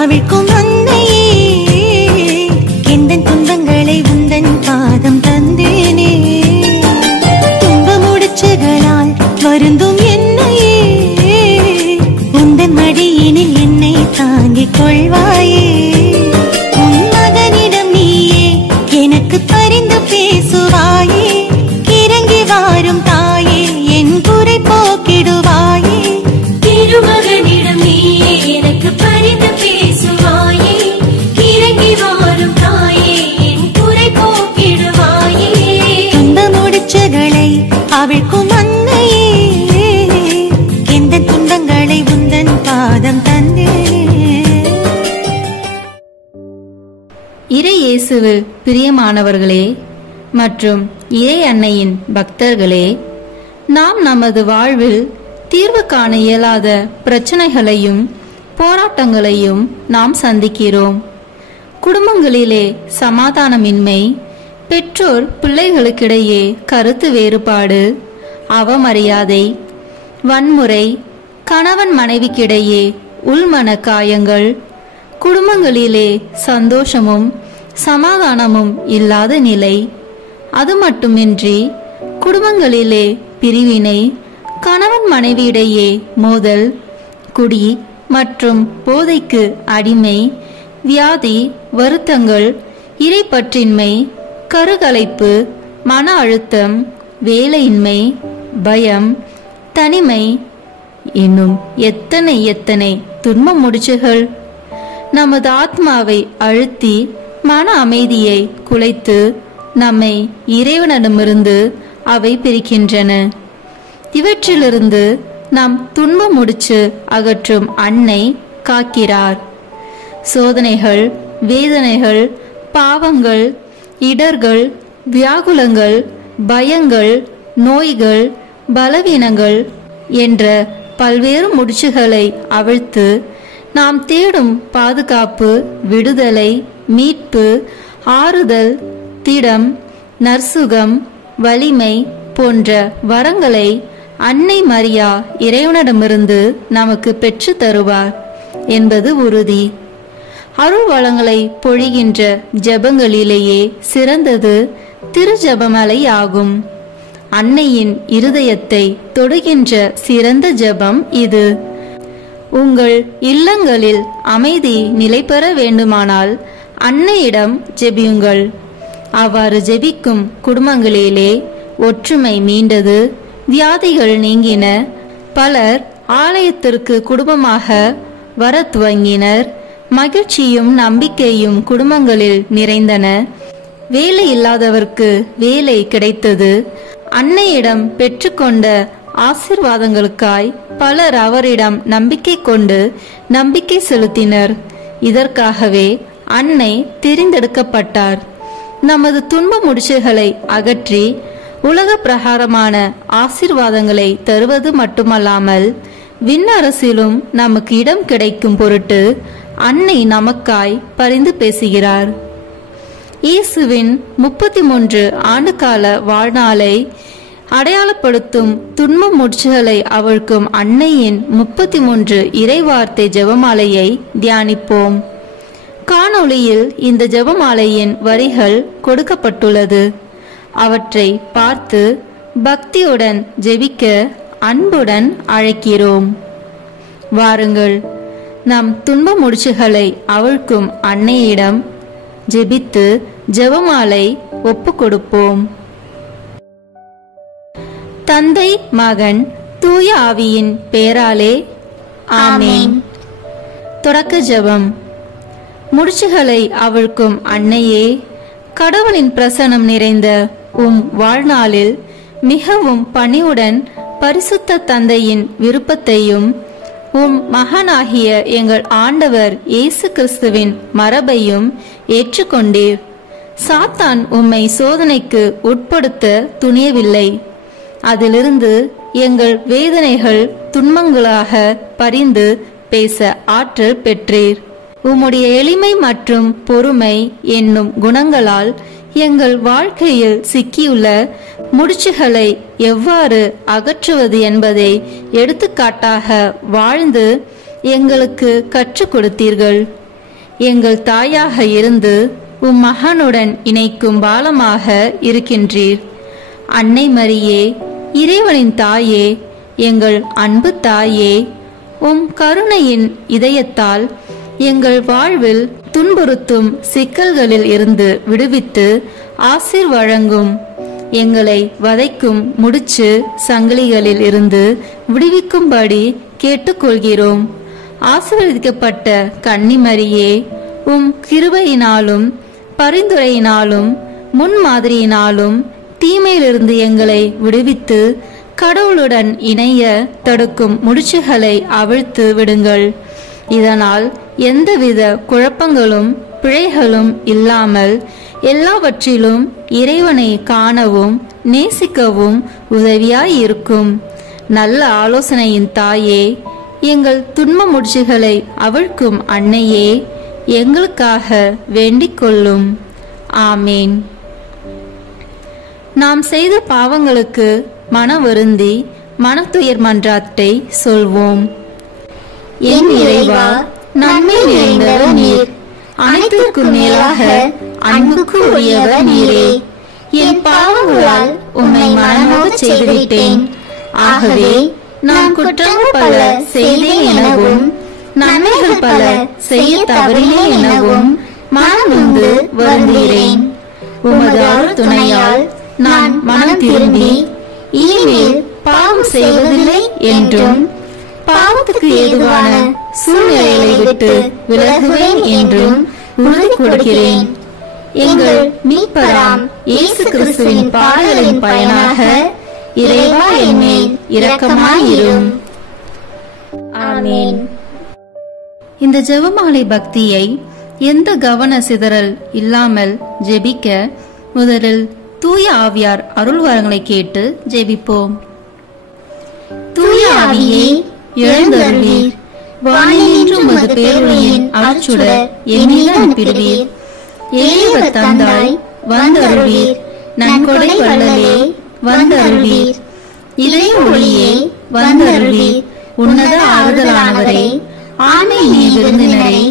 அவிழ்க்கும் அன்னையே, எந்தன் துன்பங்களை உந்தன் பாதம் தந்தேனே. துன்ப முடிச்சுகளால் வருந்தும் என்னையே, உந்தன் மடியினில் என்னை தாங்கிக் கொள்வாயே. உன் மகனிடம் நீயே எனக்கு பரிந்து பேசுவாயே, இறங்கி வாரும் தாயே என் குறை போக்கிடுவாயே. திருமகனிடம் நீயே எனக்கு பரிந்து பேசுவாயே, இறங்கி வாரும் தாயே என் குறை போக்கிடுவாயே. துன்ப முடிச்சுகளை அவிழ்க்கும் அன்னையே, எந்த துன்பங்களை உந்தன் பாதம் தந்தேனே. இறை இயேசுவில் பிரியமானவர்களே மற்றும் இறை அன்னையின் பக்தர்களே, நாம் நமது வாழ்வில் தீர்வு காண இயலாத பிரச்சனைகளையும் போராட்டங்களையும் நாம் சந்திக்கிறோம். குடும்பங்களிலே சமாதானமின்மை, பெற்றோர் பிள்ளைகளுக்கிடையே கருத்து வேறுபாடு, அவமரியாதை, வன்முறை, கணவன் மனைவிக்கிடையே உள்மன காயங்கள், குடும்பங்களிலே சந்தோஷமும் சமாதானமும் இல்லாத நிலை. அது மட்டுமின்றி குடும்பங்களிலே பிரிவினை, கணவன் மனைவியிடையே மோதல், குடி மற்றும் போதைக்கு அடிமை, வியாதி, வருத்தங்கள், இறைப்பற்றின்மை, கருகலைப்பு, மன அழுத்தம், வேலையின்மை, பயம், தனிமை, இன்னும் எத்தனை எத்தனை துன்ப முடிச்சுகள் நமது ஆத்மாவை அழுத்தி மன அமைதியை குலைத்து நம்மை இறைவனிடமிருந்து அவை பிரிக்கின்றன. இவற்றிலிருந்து நாம் துன்ப முடிச்சு அகற்றும் அன்னை காக்கிறார். சோதனைகள், வேதனைகள், பாவங்கள், இடர்கள், வியாகுலங்கள், பயங்கள், நோய்கள், பலவீனங்கள் என்ற பல்வேறு முடிச்சுகளை அவிழ்த்து நாம் தேடும் பாதுகாப்பு, விடுதலை, மீட்பு, ஆறுதல், திடம், நற்சுகம், வலிமை போன்ற வரங்களை அன்னை மரியா இறைவனிடமிருந்து நமக்கு பெற்று தருவார் என்பது உறுதி. அருள் வளங்களை பொழிகின்ற ஜெபங்களிலேயே சிறந்தது திரு ஜெபமாலை ஆகும். அன்னையின் இருதயத்தை தொடுகின்ற சிறந்த ஜெபம் இது. உங்கள் இல்லங்களில் அமைதி நிலை பெற வேண்டுமானால் அன்னையிடம் ஜெபியுங்கள். அவ்வாறு ஜெபிக்கும் குடும்பங்களிலே ஒற்றுமை மீண்டது, வியாதிகள் நீங்கின, பலர் ஆலயத்திற்கு குடும்பமாக வர துவங்கினர், மகிழ்ச்சியும் நம்பிக்கையும் குடும்பங்களில் நிறைந்தன, வேலை இல்லாதவர்க்கு வேலை கிடைத்தது. அன்னையிடம் பெற்றுக்கொண்ட ஆசீர்வாதங்களுக்காய் பலர் அவரிடம் நம்பிக்கை கொண்டு நம்பிக்கை செலுத்தினர். இதற்காகவே அன்னை தெரிந்தெடுக்கப்பட்டார். நமது துன்ப முடிச்சுகளை அகற்றி உலக பிரகாரமான ஆசீர்வாதங்களை தருவது மட்டுமல்லாமல் விண்ணரசிலும் நமக்கு இடம் கிடைக்கும் பொருட்டு அன்னை நமக்காய் பரிந்து பேசுகிறார். இயேசுவின் 33 ஆண்டுகால வாழ்நாளை அடையாளப்படுத்தும் துன்ப முடிச்சுகளை அவிழ்க்கும் அன்னையின் 33 இறைவார்த்தை ஜெபமாலையை தியானிப்போம். காணொளியில் இந்த ஜெபமாலையின் வரிகள் கொடுக்கப்பட்டுள்ளது. அவற்றை பார்த்து பக்தியுடன் ஜெபிக்க அன்புடன் அழைக்கிறோம். வாருங்கள், நம் துன்ப முடிச்சுகளை அவிழ்க்கும் அன்னையிடம் ஜெபித்து ஜெபமாலை ஒப்பு கொடுப்போம். தந்தை, மகன், தூய ஆவியின் பெயராலே ஆமென். தொடக்க ஜெபம். முடிச்சுகளை அவிழ்க்கும் அன்னையே, கடவுளின் பிரசன்னம் நிறைந்த உம் வாழ்நாளில் மிகவும் பணிவுடன் பரிசுத்த தந்தையின் விருப்பத்தையும் உம் மகனாகிய எங்கள் ஆண்டவர் இயேசு கிறிஸ்துவின் மரபையும் ஏற்றுக்கொண்டீர். சாத்தான் உம்மை சோதனைக்கு உட்படுத்த துணியவில்லை. அதிலிருந்து எங்கள் வேதனைகள் துன்பங்களாக பரிந்து பேச ஆற்றல் பெற்றீர். உம்முடைய எளிமை மற்றும் பொறுமை என்னும் குணங்களால் எங்கள் வாழ்க்கையில் சிக்கியுள்ள முடிச்சுகளை எவ்வாறு அகற்றுவது என்பதை எடுத்துக்காட்டாக வாழ்ந்து எங்களுக்கு கற்றுக் கொடுத்தீர்கள். எங்கள் தாயாக இருந்து உம் மகனுடன் இணைக்கும் பாலமாக இருக்கின்றீர். அன்னை மரியே, இறைவனின் தாயே, எங்கள் அன்பு தாயே, உம் கருணையின் இதயத்தால் எங்கள் வாழ்வில் துன்புறுத்தும் சிக்கல்களில் இருந்து விடுவித்து ஆசீர் வழங்கும். எங்களை வதைக்கும் முடிச்சு சங்கிலிகளில் இருந்து விடுவிக்கும்படி கேட்டுக்கொள்கிறோம். ஆசீர்வதிக்கப்பட்ட கன்னிமரியே, உம் கிருபையினாலும் பரிந்துரையினாலும் முன்மாதிரியினாலும் தீமையிலிருந்து எங்களை விடுவித்து கடவுளுடன் இணைய தடுக்கும் முடிச்சுகளை அவிழ்த்து விடுங்கள். இதனால் எந்தவித குழப்பங்களும் பிழைகளும் இல்லாமல் எல்லாவற்றிலும் இறைவனை காணவும் நேசிக்கவும் உதவியாயிருக்கும். நல்ல ஆலோசனையின் தாயே, எங்கள் துன்ப முடிச்சுகளை அவிழ்க்கும் அன்னையே, எங்களுக்காக வேண்டிக் கொள்ளும். ஆமேன். நாம் செய்த பாவங்களுக்கு மன வருந்தி மனத்துயர் மன்றாட்டை சொல்வோம். என் இறைவா, நன்மை நிறைந்தவர் நீர், அனைத்திற்கும் மேலாக அன்புக்கு உரியவர் நீரே. என் பாவங்களால் உம்மை மனநோகச் செய்துவிட்டேன். ஆகவே நான் குற்றங்கள் பல செய்தேன் எனவும் நன்மைகள் பல செய்ய தவறினேன் எனவும் மனமுந்து வருந்துகிறேன். உமது அருள் துணையால் நான் மனம் திரும்பி இனிமேல் பாவம் செய்வதில்லை என்றும் பாவத்துக்கு ஏதுவான சூழ்நிலைகளை விட்டு விலகுவேன் என்றும் உறுதி கொடுக்கிறேன். எங்கள் மீட்பராம் இயேசு கிறிஸ்துவின் பாடுகளின் பயனாக இறைவா என்மேல் இரக்கமாயிரும். ஆமென். இந்த ஜெபமாலை பக்தியை எந்த கவன சிதறல் இல்லாமல் ஜெபிக்க முதலில் தூய ஆவியார் அருள் வரங்களை கேட்டு ஜெபிப்போம். தூய ஆவியே, எழுந்தருளீர். வானின்று உமது பேரொளியின் அருட்சுடர் எம்மீது அனுப்பிடுவீர். எளியவர் தந்தாய் வந்தருளீர். நன்கொடை வள்ளலே வந்தருளீர். இதய ஒளியே வந்தருளீர். உன்னத ஆறுதலானவரே, ஆண்மை நீ விருந்தினரே,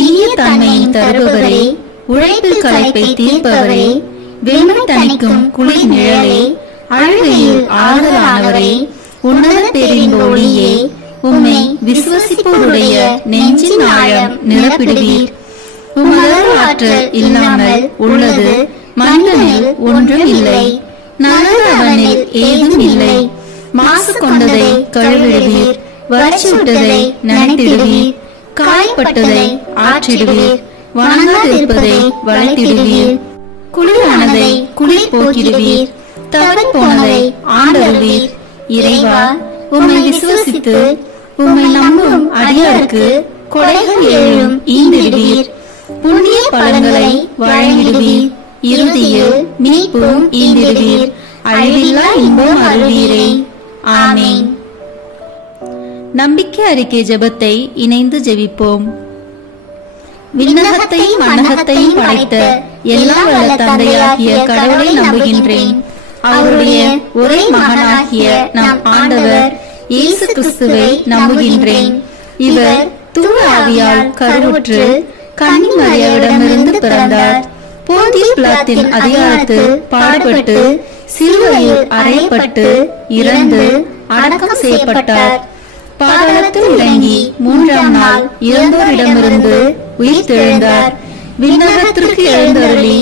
இனிய தன்மையின் தருபவரே, உழைப்பில் களைப்பை தீர்ப்பவரே, வெண்மை தணிக்கும் குளிர் நிழலே, அழுகையில் ஆறுதலானவரே, உன்னத பேரின் ஒளியே, உம்மை விசுவசிப்போருடைய நெஞ்சின் ஆழம் நிரப்பிடுவீர். உமது ஆற்றல் இல்லாமல் உள்ளது மனிதனில் ஒன்றும் இல்லை. நல்லது அவனில் ஏதும் இல்லை. மாசு கொண்டதை கழுவிடுவீர். வறட்சி விட்டதை நனைத்திடுவீர். காயப்பட்டதை ஆற்றிடுவீர். வணங்காதிருப்பதை வளைத்திடுவீர். குளிரானதை குளிர் போக்கிடுவீர். தவறி போனதை ஆண்டருவீர். இறைவா, உம்மை விசுவசித்து உம்மை நம்பும் அடியாருக்கு கொடைகள் ஏழும் ஈந்திடுவீர். புண்ணிய பலன்களை வழங்கிடுவீர். இறுதியில் மீட்பும் ஈந்திடுவீர். அழிவில்லா இன்பம் அருள்வீரே. ஆமென். நம்பிக்கை அறிக்கை ஜெபத்தை இணைந்து ஜெபிப்போம். விண்ணகத்தையும் மண்ணகத்தையும் படைத்த எல்லா வல்ல தந்தையாகிய கடவுளை நம்புகின்றேன். அவருடைய ஒரே மகனாகிய நம் ஆண்டவர் இயேசு கிறிஸ்துவை நம்புகின்றேன். இவர் தூய ஆவியால் கருவுற்று கன்னி மரியாவிடமிருந்து பிறந்தார். போந்திய பிலாத்தின் அதிகாரத்தில் பாடுபட்டு சிலுவையில் அறையப்பட்டு இறந்து அடக்கம் செய்யப்பட்டார். பாதாளத்தில் இறங்கி மூன்றாம் நாள் இறந்தோரிடமிருந்து உயிர் தெழுந்தார். விண்ணகத்திற்கு எழுந்தருளி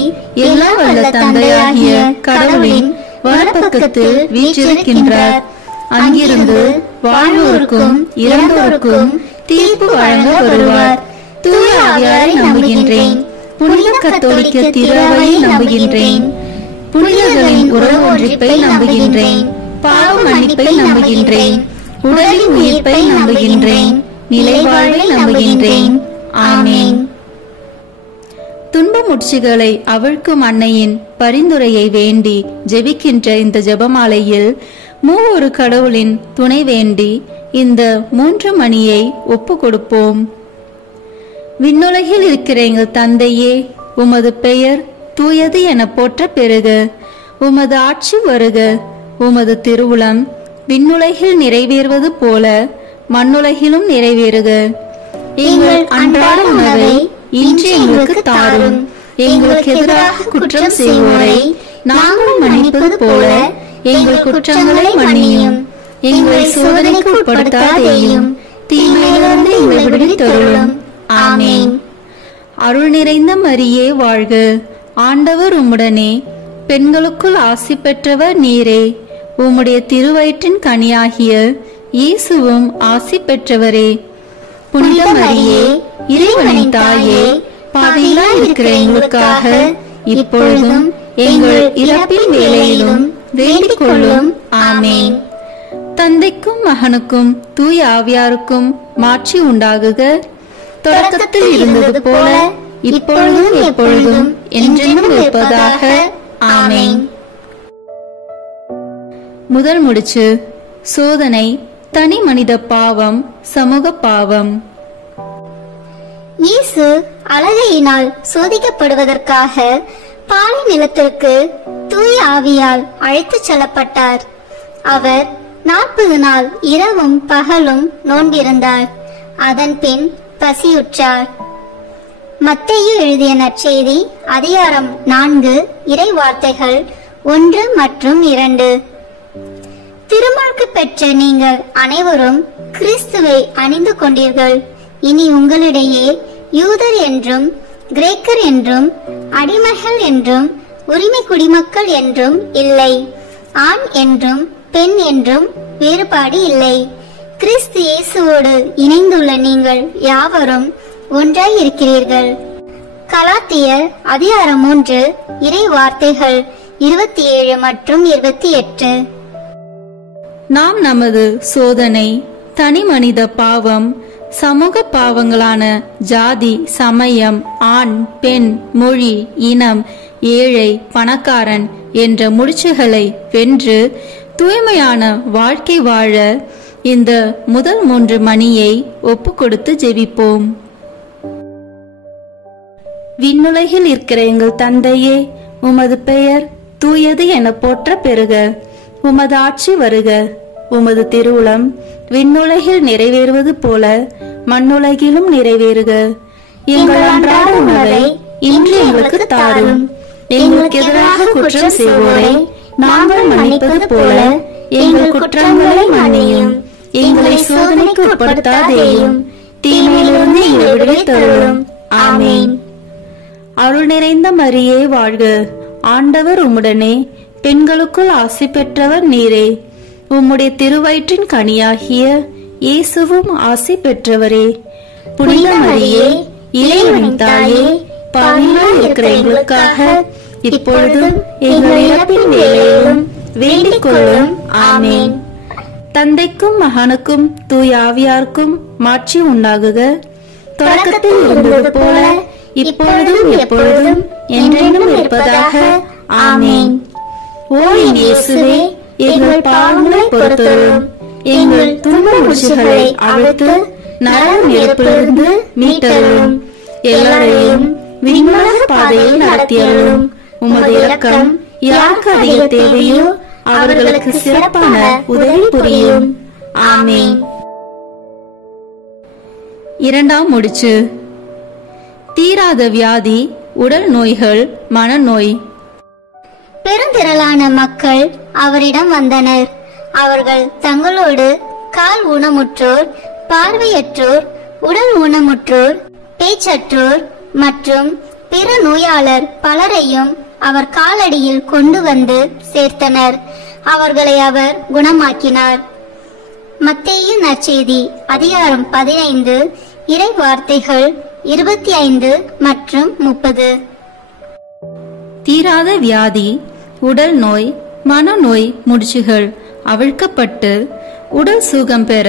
எல்லா வல்ல தந்தையாகிய கடவுளின் வலப்பக்கத்தில் வீற்றிருக்கின்றார். அங்கிருந்து வாழ்வோருக்கும் இறந்தோருக்கும் தீர்ப்பு வழங்க வருவார். தூய ஆவியாரை நம்புகின்றேன். புனித கத்தோலிக்க திருவையை நம்புகின்றேன். புனிதர்களின் உறவு ஒன்றிப்பை நம்புகின்றேன். பாவ மன்னிப்பை நம்புகின்றேன். உடலின் உயிர்ப்பை நம்புகின்றேன். நிலைவாழ்வை நம்புகின்றேன். ஆமென். துன்ப முட்சிகளை அவிழ்க்கும் அன்னையின் பரிந்துரையை வேண்டி ஜெபிக்கின்ற இந்த ஜெபமாலையில் மூவொரு கடவுளின் துணை வேண்டி இந்த 3 மணியை ஒப்பு கொடுப்போம். விண்ணுலகில் இருக்கிற எங்கள் தந்தையே, உமது பெயர் தூயது என போற்ற பெறுக. உமது ஆட்சி வருக. உமது திருவுளம் விண்ணுலகில் நிறைவேறுவது போல மண்ணுலகிலும் நிறைவேறுக. எங்கள் அன்றாட உணவை இன்று எங்களுக்கு தாரும். எங்களுக்கு எதிராக குற்றம் செய்வோரை நாங்கள் மன்னிப்பது போல எங்கள் குற்றங்களை மன்னியும். எங்களை சோதனைக்கு உட்படுத்தாதேயும், தீமையிலிருந்து எங்களை விடுவித்தருளும். ஆமென். அருள் நிறைந்த மரியே வாழ்க, ஆண்டவர் உம்முடனே, பெண்களுக்குள் ஆசி பெற்றவர் நீரே. உம்முடைய திருவயிற்றின் கனியாகிய இயேசுவும் ஆசி பெற்றவரே. புனித மரியே, இறைவனின் தாயே, பாவிகளாய் இருக்கிற எங்களுக்காக இப்பொழுதும் எங்கள் இறப்பின் வேளையிலும் வேண்டிக் கொள்ளும். ஆமென். தந்தைக்கும் மகனுக்கும் தூய ஆவியாருக்கும் மாட்சி உண்டாகுக. தொடக்கத்தில் இருந்தது போல இப்பொழுதும் எப்பொழுதும் என்றென்றும் இருப்பதாக. ஆமென். முதல் முடிச்சு. சோதனை, தனி மனித பாவம், சமூக பாவம். இயேசு அழகையினால் சோதிக்கப்படுவதற்காக பாலை நிலத்திற்கு தூய ஆவியால் அழைத்துச் செல்லப்பட்டார். அவர் 40 நாள் இரவும் பகலும் நோன்பிருந்தார். அதன் பின் பசியுற்றார். மத்தேயு எழுதிய நற்செய்தி அதிகாரம் 4 இறை வார்த்தைகள் 1 மற்றும் 2. திருமுழுக்கு பெற்ற நீங்கள் அனைவரும் கிறிஸ்துவை அணிந்து கொண்டீர்கள். இனி உங்களிடையே யூதர் என்றும் கிரேக்கர் என்றும் அடிமைகள் என்றும் உரிமை குடிமக்கள் என்றும் இல்லை, ஆண் என்றும் பெண் என்றும் வேறுபாடு இல்லை. கிறிஸ்து இயேசுவோடு இணைந்துள்ள நீங்கள் யாவரும் ஒன்றாய் இருக்கிறீர்கள். கலாத்தியர் அதிகாரம் 3 இறை வார்த்தைகள் 27 மற்றும் 28. நாம் நமது சோதனை, தனி மனித பாவம், சமூக பாவங்களான ஜாதி, சமயம், ஆண் பெண், மொழி, இனம், ஏழை பணக்காரன் என்ற முடிச்சுகளை வென்று தூய்மையான வாழ்க்கை வாழ இந்த முதல் 3 மணியை ஒப்பு கொடுத்து ஜெபிப்போம். விண்ணுலகில் இருக்கிற எங்கள் தந்தையே, உமது பெயர் தூயது என போற்ற பெறுக. உமது ஆட்சி வருக. உமது திருவுளம் விண்ணுலகில் நிறைவேறுவது போல மண்ணுலகிலும் நிறைவேறுக. எங்கள் அன்றாட உணவை இன்று எங்களுக்கு தாரும். எங்களுக்கு எதிராக குற்றம் செய்வோரை நாங்கள் மன்னிப்பது போல எங்கள் குற்றங்களை மன்னியும். எங்களை சோதனைக்கு உட்படுத்தாதேயும், தீமையிலிருந்து எங்களை விடுவித்தருளும். ஆமென். அருள் நிறைந்த மரியே வாழ்க, ஆண்டவர் உம்முடனே, பெண்களுக்குள் ஆசி பெற்றவர் நீரே. உம்முடைய திருவயிற்றின் கனியாகிய இயேசுவும் ஆசி பெற்றவரே. புனித மரியே, இறைவனின் தாயே, பாவிகளாய் இருக்கிற எங்களுக்காக இப்பொழுதும் எங்கள் இறப்பின் வேளையிலும் வேண்டிக் கொள்ளும். ஆமென். தந்தைக்கும் மகனுக்கும் தூய ஆவியாருக்கும் மாட்சி உண்டாகுக. தொடக்கத்தில் இருந்தது போல இப்பொழுதும் எப்பொழுதும் என்றென்றும் இருப்பதாக. ஆமென். ஓ என் இயேசுவே, எங்கள் பாவங்களை பொறுத்தருளும். எங்கள் துன்ப முடிச்சுகளை அவிழ்த்து நரக நெருப்பிலிருந்து மீட்டருளும். எல்லாரையும் விண்ணுலக பாதையில் நடத்தியருளும். உமது இரக்கம் யாருக்கு அதிக தேவையோ அவர்களுக்கு சிறப்பான உதவி புரியும். ஆமென். இரண்டாம் முடிச்சு. தீராத வியாதி, உடல் நோய்கள், மனநோய். பெருந்திரளான மக்கள் அவரிடம் வந்தனர். அவர்கள் தங்களோடு கால் ஊனமுற்றோர், பார்வையற்றோர், உடல் ஊனமுற்றோர், பேச்சற்றோர் மற்றும் பிற நோயாளர் பலரையும் அவர் காலடியில் கொண்டு வந்து சேர்த்தனர். அவர்களை அவர் குணமாக்கினார். மத்தேயு நற்செய்தி அதிகாரம் 15 இறை வார்த்தைகள் 25 மற்றும் 30. தீராத வியாதி, உடல் நோய், மனநோய் முடிச்சுகள் அவிழ்க்கப்பட்டு உடல் சுகம் பெற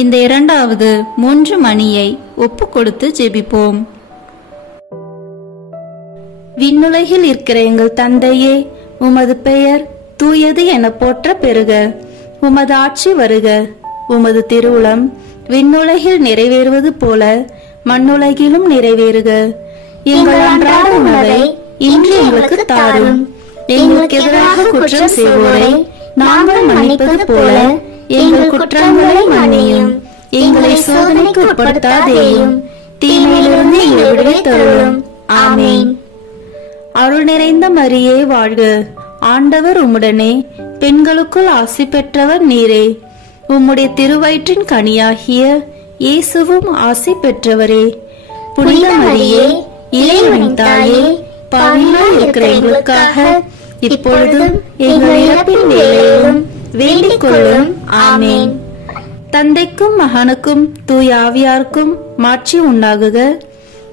இந்த இரண்டாவது 3 மணியை ஒப்பு கொடுத்து ஜெபிப்போம். விண்ணுலகில் இருக்கிற எங்கள் தந்தையே, உமது பெயர் தூயது என போற்ற பெறுக. உமது ஆட்சி வருக. உமது திருவுளம் விண்ணுலகில் நிறைவேறுவது போல மண்ணுலகிலும் நிறைவேறுக. எங்கள் அன்றாட உணவை இன்று எங்களுக்கு தாரும். எங்களுக்கு எதிராக குற்றம் செய்வோரை நாங்கள் மன்னிப்பது போல எங்கள் குற்றங்களை மன்னியும். எங்களை சோதனைக்கு உட்படுத்தாதேயும், தீமையிலிருந்து எங்களை விடுவித்தருளும். ஆமென். அருள் நிறைந்த மரியே வாழ்க, ஆண்டவர் உம்முடனே, பெண்களுக்குள் ஆசி பெற்றவர் நீரே. உம்முடைய திருவயிற்றின் கனியாகிய இயேசுவும் ஆசி பெற்றவரே. புனித மரியே, இறைவனின் தாயே, பாவிகளாய் இருக்கிற எங்களுக்காக இப்பொழுதும் எங்கள் இறப்பின் வேளையிலும் வேண்டிக் கொள்ளும். ஆமென். தந்தைக்கும் மகனுக்கும் தூய ஆவியாருக்கும் மாட்சி உண்டாகுக.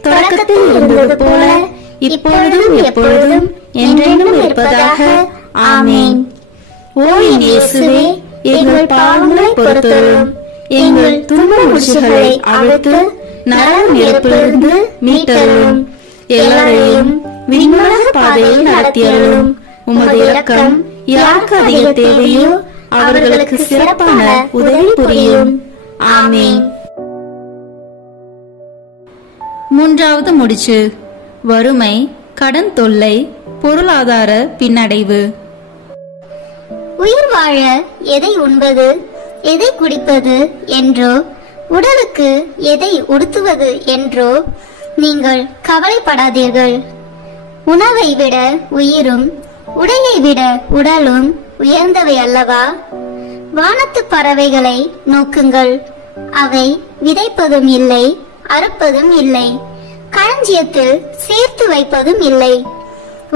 தொடக்கத்தில் இருந்தது போல இப்பொழுதும் எப்பொழுதும் என்றென்றும் இருப்பதாக. ஆமென். ஓ என் இயேசுவே, எங்கள் பாவங்களை பொறுத்தருளும். எங்கள் துன்ப முடிச்சுகளை அவிழ்த்து நரக நெருப்பிலிருந்து மீட்டருளும். எல்லாரையும் விண்ணுலக பாதையில் நடத்தியருளும். உமது இரக்கம் யாருக்கு அதிக தேவையோ அவர்களுக்கு சிறப்பான உதவி புரியும். ஆமென். மூன்றாவது முடிச்சு, வறுமை, கடன் தொல்லை, பொருளாதார பின்னடைவு. உயிர் வாழ எதை உண்பது, எதை குடிப்பது என்றோ, உடலுக்கு எதை உடுத்துவது என்றோ நீங்கள் கவலைப்படாதீர்கள். உணவை விட உயிரும், உடையை விட உடலும் உயர்ந்தவை அல்லவா? வானத்து பறவைகளை நோக்குங்கள். அவை விதைப்பதும் இல்லை, அறுப்பதும் இல்லை, களஞ்சியத்தில் சேர்த்து வைப்பதும் இல்லை.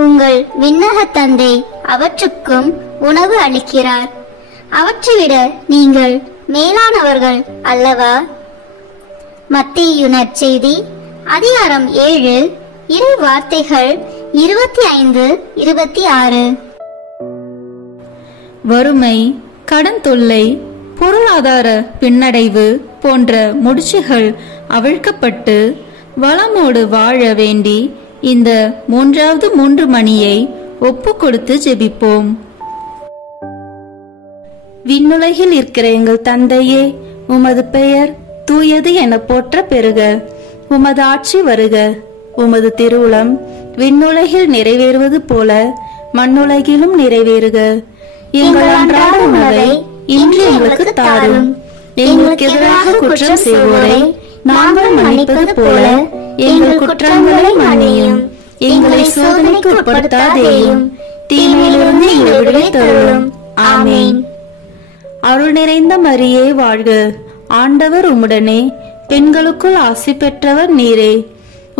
உங்கள் விண்ணக தந்தை அவற்றுக்கும் உணவு அளிக்கிறார். அவற்றை விட நீங்கள் மேலானவர்கள் அல்லவா? மத்தேயு நற்செய்தி அதிகாரம் 7 இறை வார்த்தைகள் 25-26. வறுமை, கடன் தொல்லை, பொருளாதார பின்னடைவு போன்ற முடிச்சுகள் அவிழ்க்கப்பட்டு வளமோடு வாழ வேண்டி இந்த மூன்றாவது 3 மணியை ஒப்பு கொடுத்து ஜெபிப்போம். விண்ணுலகில் இருக்கிற எங்கள் தந்தையே, உமது பெயர் தூயது என போற்ற பெறுக. உமது ஆட்சி வருக. உமது திருவுளம் விண்ணுலகில் நிறைவேறுவது போல மண்ணுலகிலும் நிறைவேறுக. எங்கள் அன்றாட உணவை இன்று எங்களுக்கு தாரும். எங்களுக்கு எதிராக குற்றம் செய்வோரை நாங்கள் மன்னிப்பது போல எங்கள் குற்றங்களை மன்னியும். எங்களை சோதனைக்கு உட்படுத்தாதேயும், தீமையிலிருந்து எங்களை விடுவித்தருளும். ஆமென். அருள் நிறைந்த மரியே வாழ்க, ஆண்டவர் உம்முடனே, பெண்களுக்குள் ஆசி பெற்றவர் நீரே.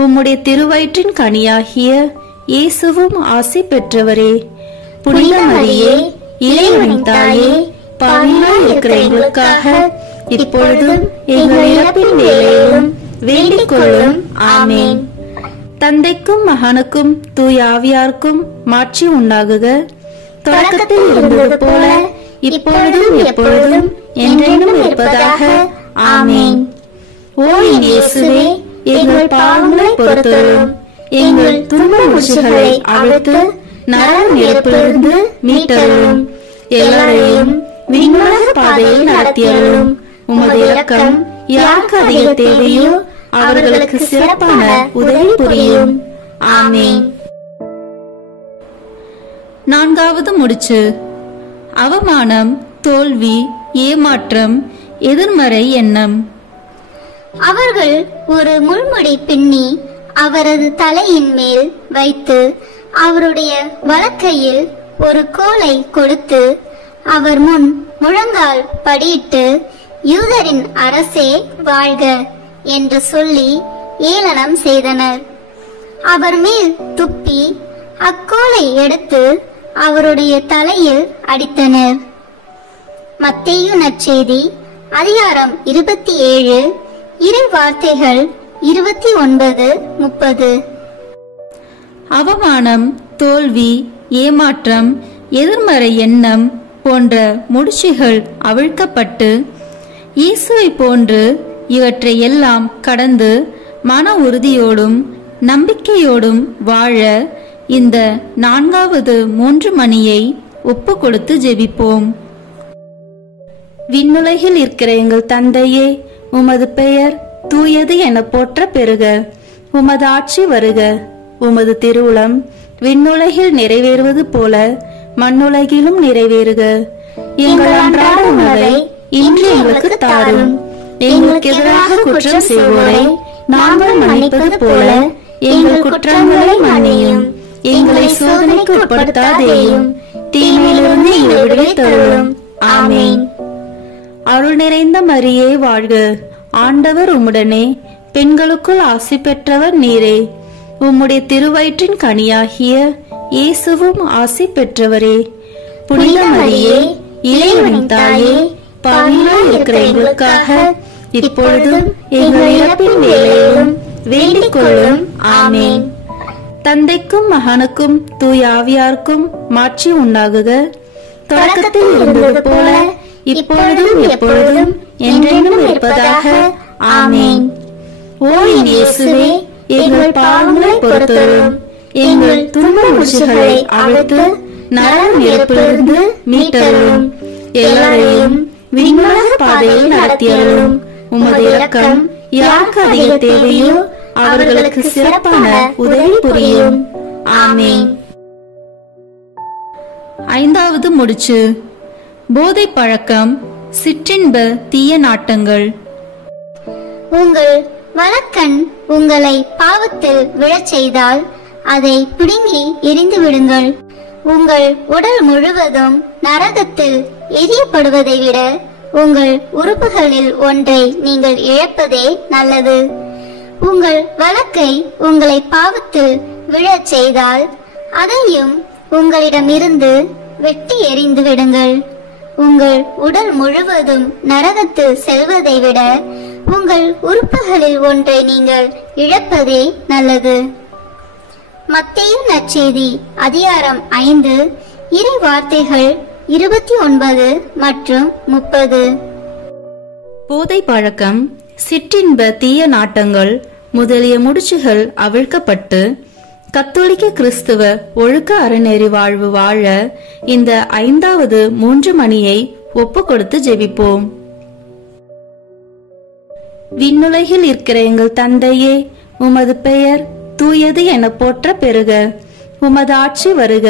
உம்முடைய திருவயிற்றின் கனியாகிய இயேசுவும் ஆசி பெற்றவரே. புனித மரியே, இறைவனின் தாயே, பாவிகளாய் இருக்கிற எங்களுக்காக இப்பொழுதும் எங்கள் இறப்பின் வேளையிலும் வேண்டிக் கொள்ளும். ஆமென். தந்தைக்கும் மகனுக்கும் தூய ஆவியாருக்கும் மாட்சி உண்டாகுக. தொடக்கத்தில் இருந்தது போல இப்பொழுதும் எப்பொழுதும் என்றென்றும் இருப்பதாக. ஆமென். ஓ என் இயேசுவே, எங்கள் பாவங்களை பொறுத்தருளும். எங்கள் துன்ப முடிச்சுகளை அவிழ்த்து நரக நெருப்பிலிருந்து மீட்டருளும். எல்லாரையும் விண்ணுலக பாதையில் நடத்தியருளும். உமது இரக்கம் யாருக்கு அதிக தேவையோ அவர்களுக்கு சிறப்பான உதவி புரியும். ஆமென். நான்காவது முடிச்சு, அவமானம், தோல்வி, ஏமாற்றம், எதிர்மறை எண்ணம். அவர்கள் ஒரு முள்முடி பின்னி அவரது தலையின் மேல் வைத்து அவருடைய வலக்கையில் ஒரு கோலை கொடுத்து அவர் முன் முழங்கால் படியிட்டு, யூதரின் அரசே வாழ்க என்று சொல்லி ஏளனம் செய்தனர். அவர் மேல் துப்பி அக்கோலை எடுத்து அவருடைய தலையில் அடித்தனர். மத்தேயு நற்செய்தி அதிகாரம் 27 இறை வார்த்தைகள் 29-30. அவமானம், தோல்வி, ஏமாற்றம், எதிர்மறை எண்ணம் போன்ற முடிச்சுகள் அவிழ்க்கப்பட்டு இயேசுவை போன்று இவற்றை எல்லாம் கடந்து மன உறுதியோடும் நம்பிக்கையோடும் வாழ இந்த நான்காவது 3 மணியை ஒப்பு கொடுத்து ஜெபிப்போம். விண்ணுலகில் இருக்கிற எங்கள் தந்தையே, உமது பெயர் தூயது என போற்ற பெறுக. உமது ஆட்சி வருக. உமது திருவுளம் விண்ணுலகில் நிறைவேறுவது போல மண்ணுலகிலும் நிறைவேறுக. எங்கள் அன்றாட உணவை இன்று எங்களுக்கு தாரும். எங்களுக்கு எதிராக குற்றம் செய்வோரை நாங்கள் மன்னிப்பது போல எங்கள் குற்றங்களை மன்னியும். எங்களை சோதனைக்கு உட்படுத்தாதேயும், தீமையிலிருந்து எங்களை விடுவித்தருளும். ஆமென். அருள் நிறைந்த மரியே வாழ்க, ஆண்டவர் உம்முடனே, பெண்களுக்குள் ஆசி பெற்றவர் நீரே. உம்முடைய திருவயிற்றின் கனியாகிய இயேசுவும் ஆசி பெற்றவரே. புனித மரியே, இறைவனின் தாயே, பாவிகளாய் இருக்கிற எங்களுக்காக இப்பொழுதும் எங்கள் இறப்பின் வேளையிலும் வேண்டிக் கொள்ளும். ஆமென். தந்தைக்கும் மகனுக்கும் தூய ஆவியாருக்கும் மாட்சி உண்டாகுக. தொடக்கத்தில் இருந்தது போல இப்பொழுதும் எப்பொழுதும் என்றென்றும் இருப்பதாக. ஆமென். ஓ என் இயேசுவே, எங்கள் பாவங்களை பொறுத்தருளும். எங்கள் துன்ப முடிச்சுகளை அவிழ்த்து நரக நெருப்பிலிருந்து மீட்டருளும். எல்லாரையும் விண்ணுலக பாதையில் நடத்தியருளும். உமது இரக்கம் யாருக்கு அதிக தேவையோ அவர்களுக்கு சிறப்பான உதவி புரியும். ஆமென். ஐந்தாவது முடிச்சு. போதை பழக்கம், சிற்றின்ப தீய நாட்டங்கள். உங்கள் வலக்கண் உங்களை பாவத்தில் விழச் செய்தால் அதை பிடுங்கி எரிந்து விடுங்கள். உங்கள் உடல் முழுவதும் நரகத்தில் எரியப்படுவதை விட உங்கள் உறுப்புகளில் ஒன்றை நீங்கள் இழப்பதே நல்லது. உங்கள் வலக்கை உங்களை பாவத்தில் விழச் செய்தால் அதையும் உங்களிடமிருந்து வெட்டி எறிந்து விடுங்கள். உங்கள் உடல் முழுவதும் நரகத்தில் செல்வதை விட உங்கள் உறுப்புகளில் ஒன்றை நீங்கள் இழப்பதே நல்லது. மத்தேயு நற்செய்தி அதிகாரம் 5 இறை வார்த்தைகள் 29 மற்றும் 30. போதை பழக்கம், சிற்றின்ப தீய நாட்டங்கள் முதலிய முடிச்சுகள் அவிழ்க்கப்பட்டு கத்தோலிக்க கிறிஸ்துவ ஒழுக்க அறநெறி வாழ்வு வாழ இந்த 5வது 3 மணியை ஒப்பு கொடுத்து ஜெபிப்போம். விண்ணுலகில் இருக்கிற எங்கள் தந்தையே, உமது பெயர் தூயது என போற்ற பெறுக. உமது ஆட்சி வருக.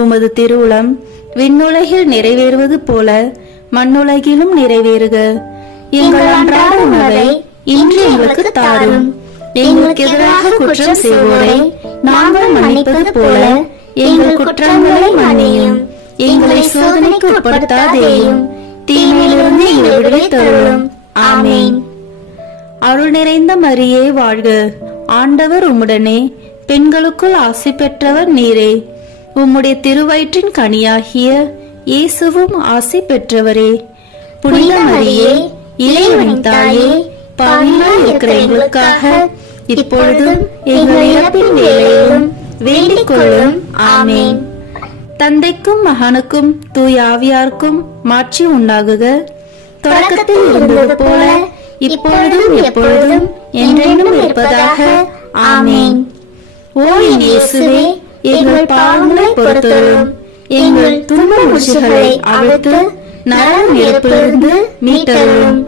உமது திருவுளம் விண்ணுலகில் நிறைவேறுவது போல மண்ணுலகிலும் நிறைவேறுக. எங்கள் அன்றாட உணவை இன்று எங்களுக்கு தாரும். எங்களுக்கு எதிராக குற்றம் செய்வோரை நாங்கள் மன்னிப்பது போல எங்கள் குற்றங்களை மன்னியும். எங்களை சோதனைக்கு உட்படுத்தாதேயும், தீமையிலிருந்து எங்களை விடுவித்தருளும். ஆமென். அருள் நிறைந்த மரியே வாழ்க, ஆண்டவர் உம்முடனே, பெண்களுக்குள் ஆசி பெற்றவர் நீரே. உம்முடைய திருவயிற்றின் கனியாகிய இயேசுவும் ஆசி பெற்றவரே. புனித மரியே, இறைவனின் தாயே, பாவிகளாய் இருக்கிற எங்களுக்காக இப்பொழுதும் எங்கள் இறப்பின் வேளையிலும் வேண்டிக் கொள்ளும். ஆமென். தந்தைக்கும் மகனுக்கும் தூய ஆவியாருக்கும் மாட்சி உண்டாகுக. தொடக்கத்தில் இருந்தது போல இப்பொழுதும் எப்பொழுதும் என்றென்றும் இருப்பதாக. ஆமென். ஓ என் இயேசுவே, எங்கள் பாவங்களை பொறுத்தருளும். எங்கள் துன்ப முடிச்சுகளை அவிழ்த்து நரக நெருப்பிலிருந்து மீட்டருளும்.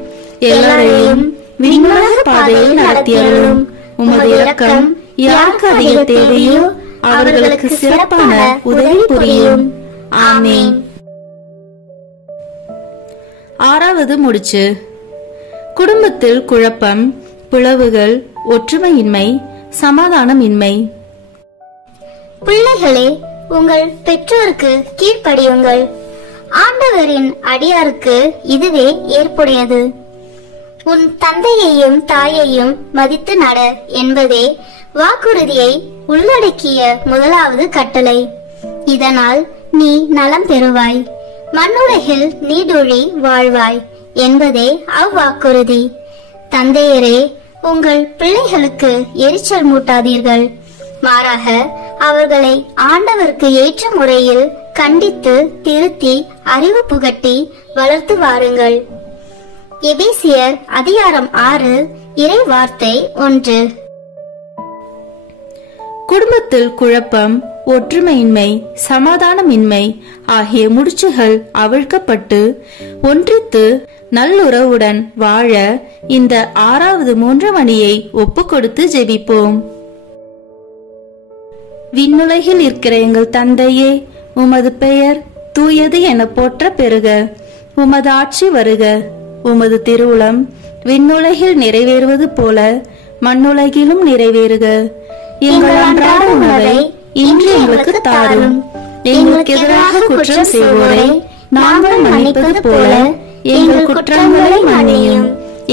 எல்லாரையும் விண்ணுலக பாதையில் நடத்தியருளும். உமது இரக்கம் யாருக்கு அதிக தேவையோ அவர்களுக்கு சிறப்பான உதவி புரியும். ஆமென். 6வது முடிச்சு. குடும்பத்தில் குழப்பம், பிளவுகள், ஒற்றுமையின்மை, சமாதானமின்மை. பிள்ளைகளே, உங்கள் பெற்றோருக்கு கீழ்ப்படியுங்கள். ஆண்டவரின் அடியாருக்கு இதுவே ஏற்புடையது. உன் தந்தையையும் தாயையும் மதித்து நட என்பதே வாக்குறுதியை உள்ளடக்கிய முதலாவது கட்டளை. இதனால் நீ நலம் பெறுவாய், மண்ணுலகில் நீடூழி வாழ்வாய் என்பதே அவ்வாக்குறுதி. தந்தையரே, உங்கள் பிள்ளைகளுக்கு எரிச்சல் மூட்டாதீர்கள். மாறாக அவர்களை ஆண்டவருக்கு ஏற்ற முறையில் கண்டித்து திருத்தி அறிவு புகட்டி வளர்த்து வாருங்கள். எபேசியர் அதிகாரம் 6 இறை வார்த்தை 1. குடும்பத்தில் குழப்பம், ஒற்றுமையின்மை, சமாதானமின்மை ஆகிய முடிச்சுகள் அவிழ்க்கப்பட்டு ஒன்றித்து நல்லுறவுடன் வாழ இந்த 6வது 3 மணியை ஒப்பு கொடுத்து ஜெபிப்போம். விண்ணுலகில் இருக்கிற எங்கள் தந்தையே, உமது பெயர் தூயது என போற்ற பெறுக. உமது ஆட்சி வருக. உமது திருவுளம் விண்ணுலகில் நிறைவேறுவது போல மண்ணுலகிலும் நிறைவேறுக. எங்கள் அன்றாட உணவை இன்று எங்களுக்கு தாரும். எங்களுக்கு எதிராக குற்றம் செய்வோரை நாங்கள் மன்னிப்பது போல எங்கள் குற்றங்களை மன்னியும்.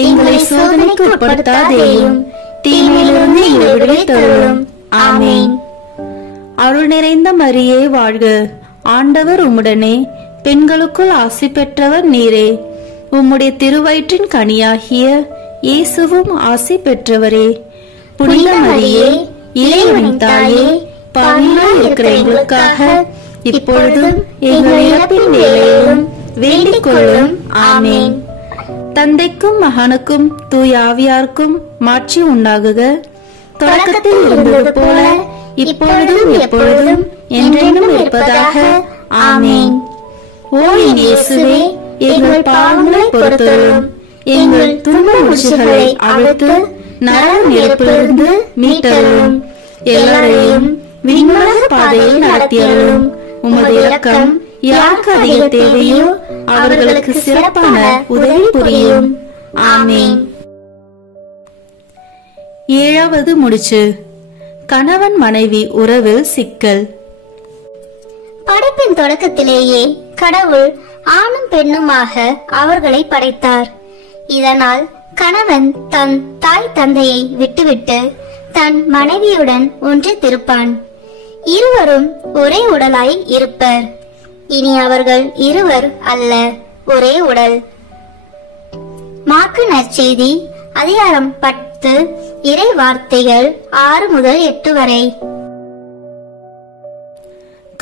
எங்களை சோதனைக்கு உட்படுத்தாதேயும், தீமையிலிருந்து எங்களை விடுவித்தருளும். ஆமென். அருள் நிறைந்த மரியே வாழ்க. ஆண்டவர் உம்முடனே, பெண்களுக்குள் ஆசி பெற்றவர் நீரே. உம்முடைய திருவயிற்றின் கனியாகிய இயேசுவும் ஆசி பெற்றவரே. புனித மரியே, இறைவனின் தாயே, பாவிகளாய் இருக்கிற எங்களுக்காக இப்பொழுதும் எங்கள் இறப்பின் வேளையிலும் வேண்டிக் கொள்ளும். ஆமென். தந்தைக்கும் மகனுக்கும் தூய ஆவியாருக்கும் மாட்சி உண்டாகுக. தொடக்கத்தில் இருந்தது போல இப்பொழுதும் எப்பொழுதும் என்றென்றும் இருப்பதாக. ஆமென். ஓ என் இயேசுவே, எங்கள் பாவங்களை பொறுத்தருளும். எங்கள் துன்ப முடிச்சுகளை அவிழ்த்து நரக நெருப்பிலிருந்து மீட்டருளும். எல்லாரையும் விண்ணுலக பாதையில் நடத்தியருளும். உமது இரக்கம் யாருக்கு அதிக தேவையோ அவர்களுக்கு சிறப்பான உதவி புரியும். ஆமென். ஏழாவது முடிச்சு. கணவன் மனைவி உறவில் சிக்கல். படைப்பின் தொடக்கத்திலேயே கடவுள் ஆணும் பெண்ணுமாக அவர்களை படைத்தார். இதனால் கணவன் தன் தாய் தந்தையை விட்டுவிட்டு தன் மனைவியுடன் ஒன்றித்திருப்பான். இருவரும் ஒரே உடலாய் இருப்பர். இனி அவர்கள் இருவர் அல்ல, ஒரே உடல். மாற்கு நற்செய்தி அதிகாரம் 10 இறை வார்த்தைகள் 6 முதல் 8 வரை.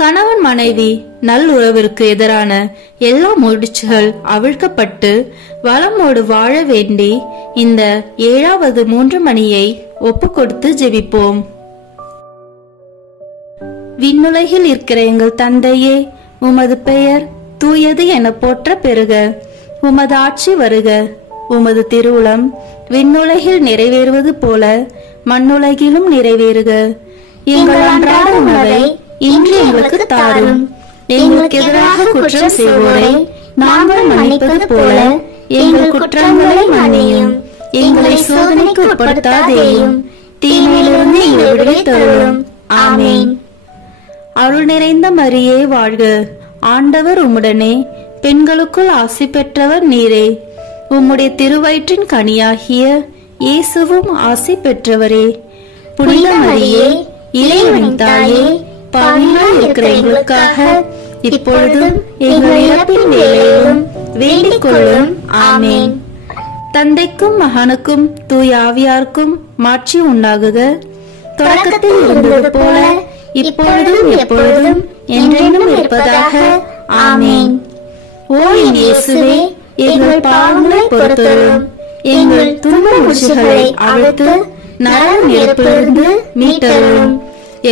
கணவன் மனைவி நல்லுறவிற்கு எதிரான எல்லா முடிச்சுகள் அவிழ்க்கப்பட்டு வளமோடு வாழ வேண்டி இந்த 7வது 3 மணியை ஒப்பு கொடுத்து ஜெபிப்போம். விண்ணுலகில் இருக்கிற எங்கள் தந்தையே, உமது பெயர் தூயது என போற்ற பெறுக. உமது ஆட்சி வருக. உமது திருவுளம் விண்ணுலகில் நிறைவேறுவது போல மண்ணுலகிலும் நிறைவேறுக. எங்கள் அன்றாட உணவை இன்று எங்களுக்கு தாரும். எங்களுக்கு எதிராக குற்றம் செய்வோரை நாங்கள் மன்னிப்பது போல எங்கள் குற்றங்களை மன்னியும். எங்களை சோதனைக்கு உட்படுத்தாதேயும், தீமையிலிருந்து எங்களை விடுவித்தருளும். ஆமென். அருள் நிறைந்த மரியே வாழ்க. ஆண்டவர் உம்முடனே, பெண்களுக்குள் ஆசி பெற்றவர் நீரே. உம்முடைய திருவயிற்றின் கனியாகிய இயேசுவும் ஆசி பெற்றவரே. புனித மரியே, இறைவனின் தாயே, பாவிகளாய் இருக்கிற எங்களுக்காக இப்பொழுதும் எங்கள் இறப்பின் வேளையிலும் வேண்டிக் கொள்ளும். ஆமென். தந்தைக்கும் மகனுக்கும் தூய ஆவியாருக்கும் மாட்சி உண்டாகுக. தொடக்கத்தில் இருந்தது போல இப்பொழுதும் எப்பொழுதும் என்றென்றும் இருப்பதாக. ஆமென். ஓ என் இயேசுவே, எங்கள் பாவங்களை பொறுத்தருளும். எங்கள் துன்ப முடிச்சுகளை அவிழ்த்து நரக நெருப்பிலிருந்து மீட்டருளும்.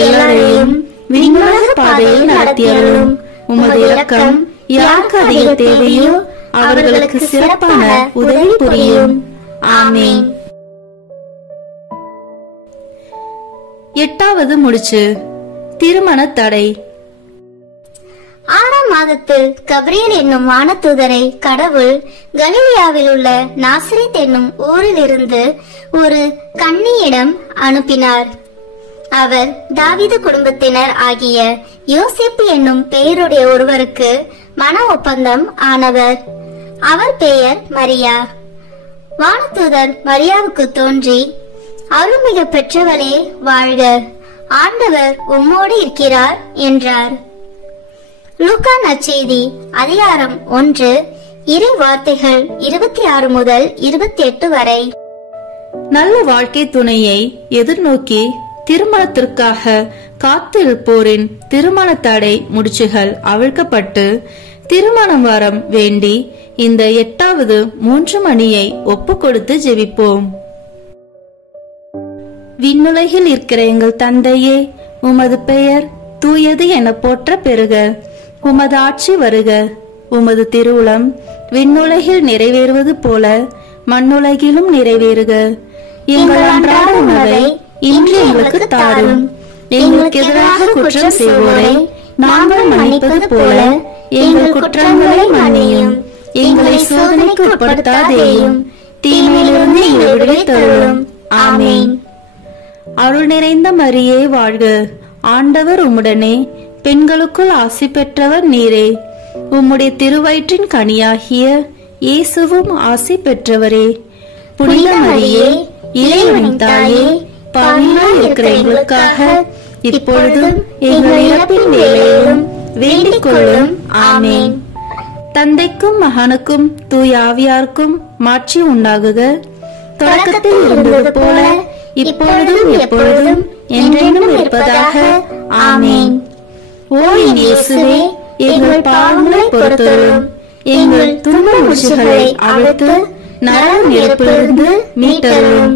எல்லாரையும் விண்ணுலக பாதையில் நடத்தியருளும். உமது இரக்கம் யாருக்கு அதிக தேவையோ அவர்களுக்கு சிறப்பான உதவி புரியும். ஆமென். 8வது முடிச்சு. திருமண தடை. 6ஆம் மாதத்தில் கப்ரியேல் என்னும் வானதூதரை கடவுள் கலிலியாவில் உள்ள நாசரேத் என்னும் ஊரில் இருந்து ஒரு கன்னியிடம் அனுப்பினார். அவர் தாவீது குடும்பத்தினர் ஆகிய யோசேப்பு என்னும் பெயருடைய ஒருவருக்கு மன ஒப்பந்தம் ஆனவர். அவர் பெயர் மரியா. வானதூதர் மரியாவுக்கு தோன்றி, அருள்மிகு பெற்றவளே வாழ்க, ஆண்டவர் உம்மோடு இருக்கிறார் என்றார். லூக்கா நற்செய்தி அதிகாரம் 1 இறை வார்த்தைகள் 26 முதல் 28 வரை. நல்ல வாழ்க்கை துணையை எதிர்நோக்கி திருமணத்திற்காக காத்திருப்போரின் திருமண தடை முடிச்சுகள் அவிழ்க்கப்பட்டு திருமணம் வரம் வேண்டி இந்த 8வது 3 மணியை ஒப்பு கொடுத்து ஜெபிப்போம். விண்ணுலகில் இருக்கிற எங்கள் தந்தையே, உமது பெயர் தூயது என போற்ற பெறுக. உமது ஆட்சி வருக. உமது திருவுளம் விண்ணுலகில் நிறைவேறுவது போல மண்ணுலகிலும் நிறைவேறுக. எங்கள் அன்றாட உணவை இன்று எங்களுக்கு தாரும். எங்களுக்கு எதிராக குற்றம் செய்வோரை நாங்கள் மன்னிப்பது போல எங்கள் குற்றங்களை மன்னியும். எங்களை சோதனைக்கு உட்படுத்தாதேயும், தீமையிலிருந்து எங்களை விடுவித்தருளும். ஆமென். அருள் நிறைந்த மரியே வாழ்க, ஆண்டவர் உம்முடனே, பெண்களுக்குள் ஆசி பெற்றவர் நீரே. உம்முடைய திருவயிற்றின் கனியாகிய இயேசுவும் ஆசி பெற்றவரே. புனித மரியே, இறைவனின் தாயே, பாவிகளாய் இருக்கிற எங்களுக்காக இப்பொழுதும் எங்கள் இறப்பின் வேளையிலும் வேண்டிக் கொள்ளும். ஆமென். தந்தைக்கும் மகனுக்கும் தூய ஆவியாருக்கும் மாட்சி உண்டாகுக. தொடக்கத்தில் இருந்தது போல இப்பொழுதும் எப்பொழுதும் என்றென்றும் இருப்பதாக. ஆமென். ஓ என் இயேசுவே, எங்கள் பாவங்களை பொறுத்தருளும், எங்கள் துன்ப முடிச்சுகளை அவிழ்த்து நரக நெருப்பிலிருந்து மீட்டருளும்,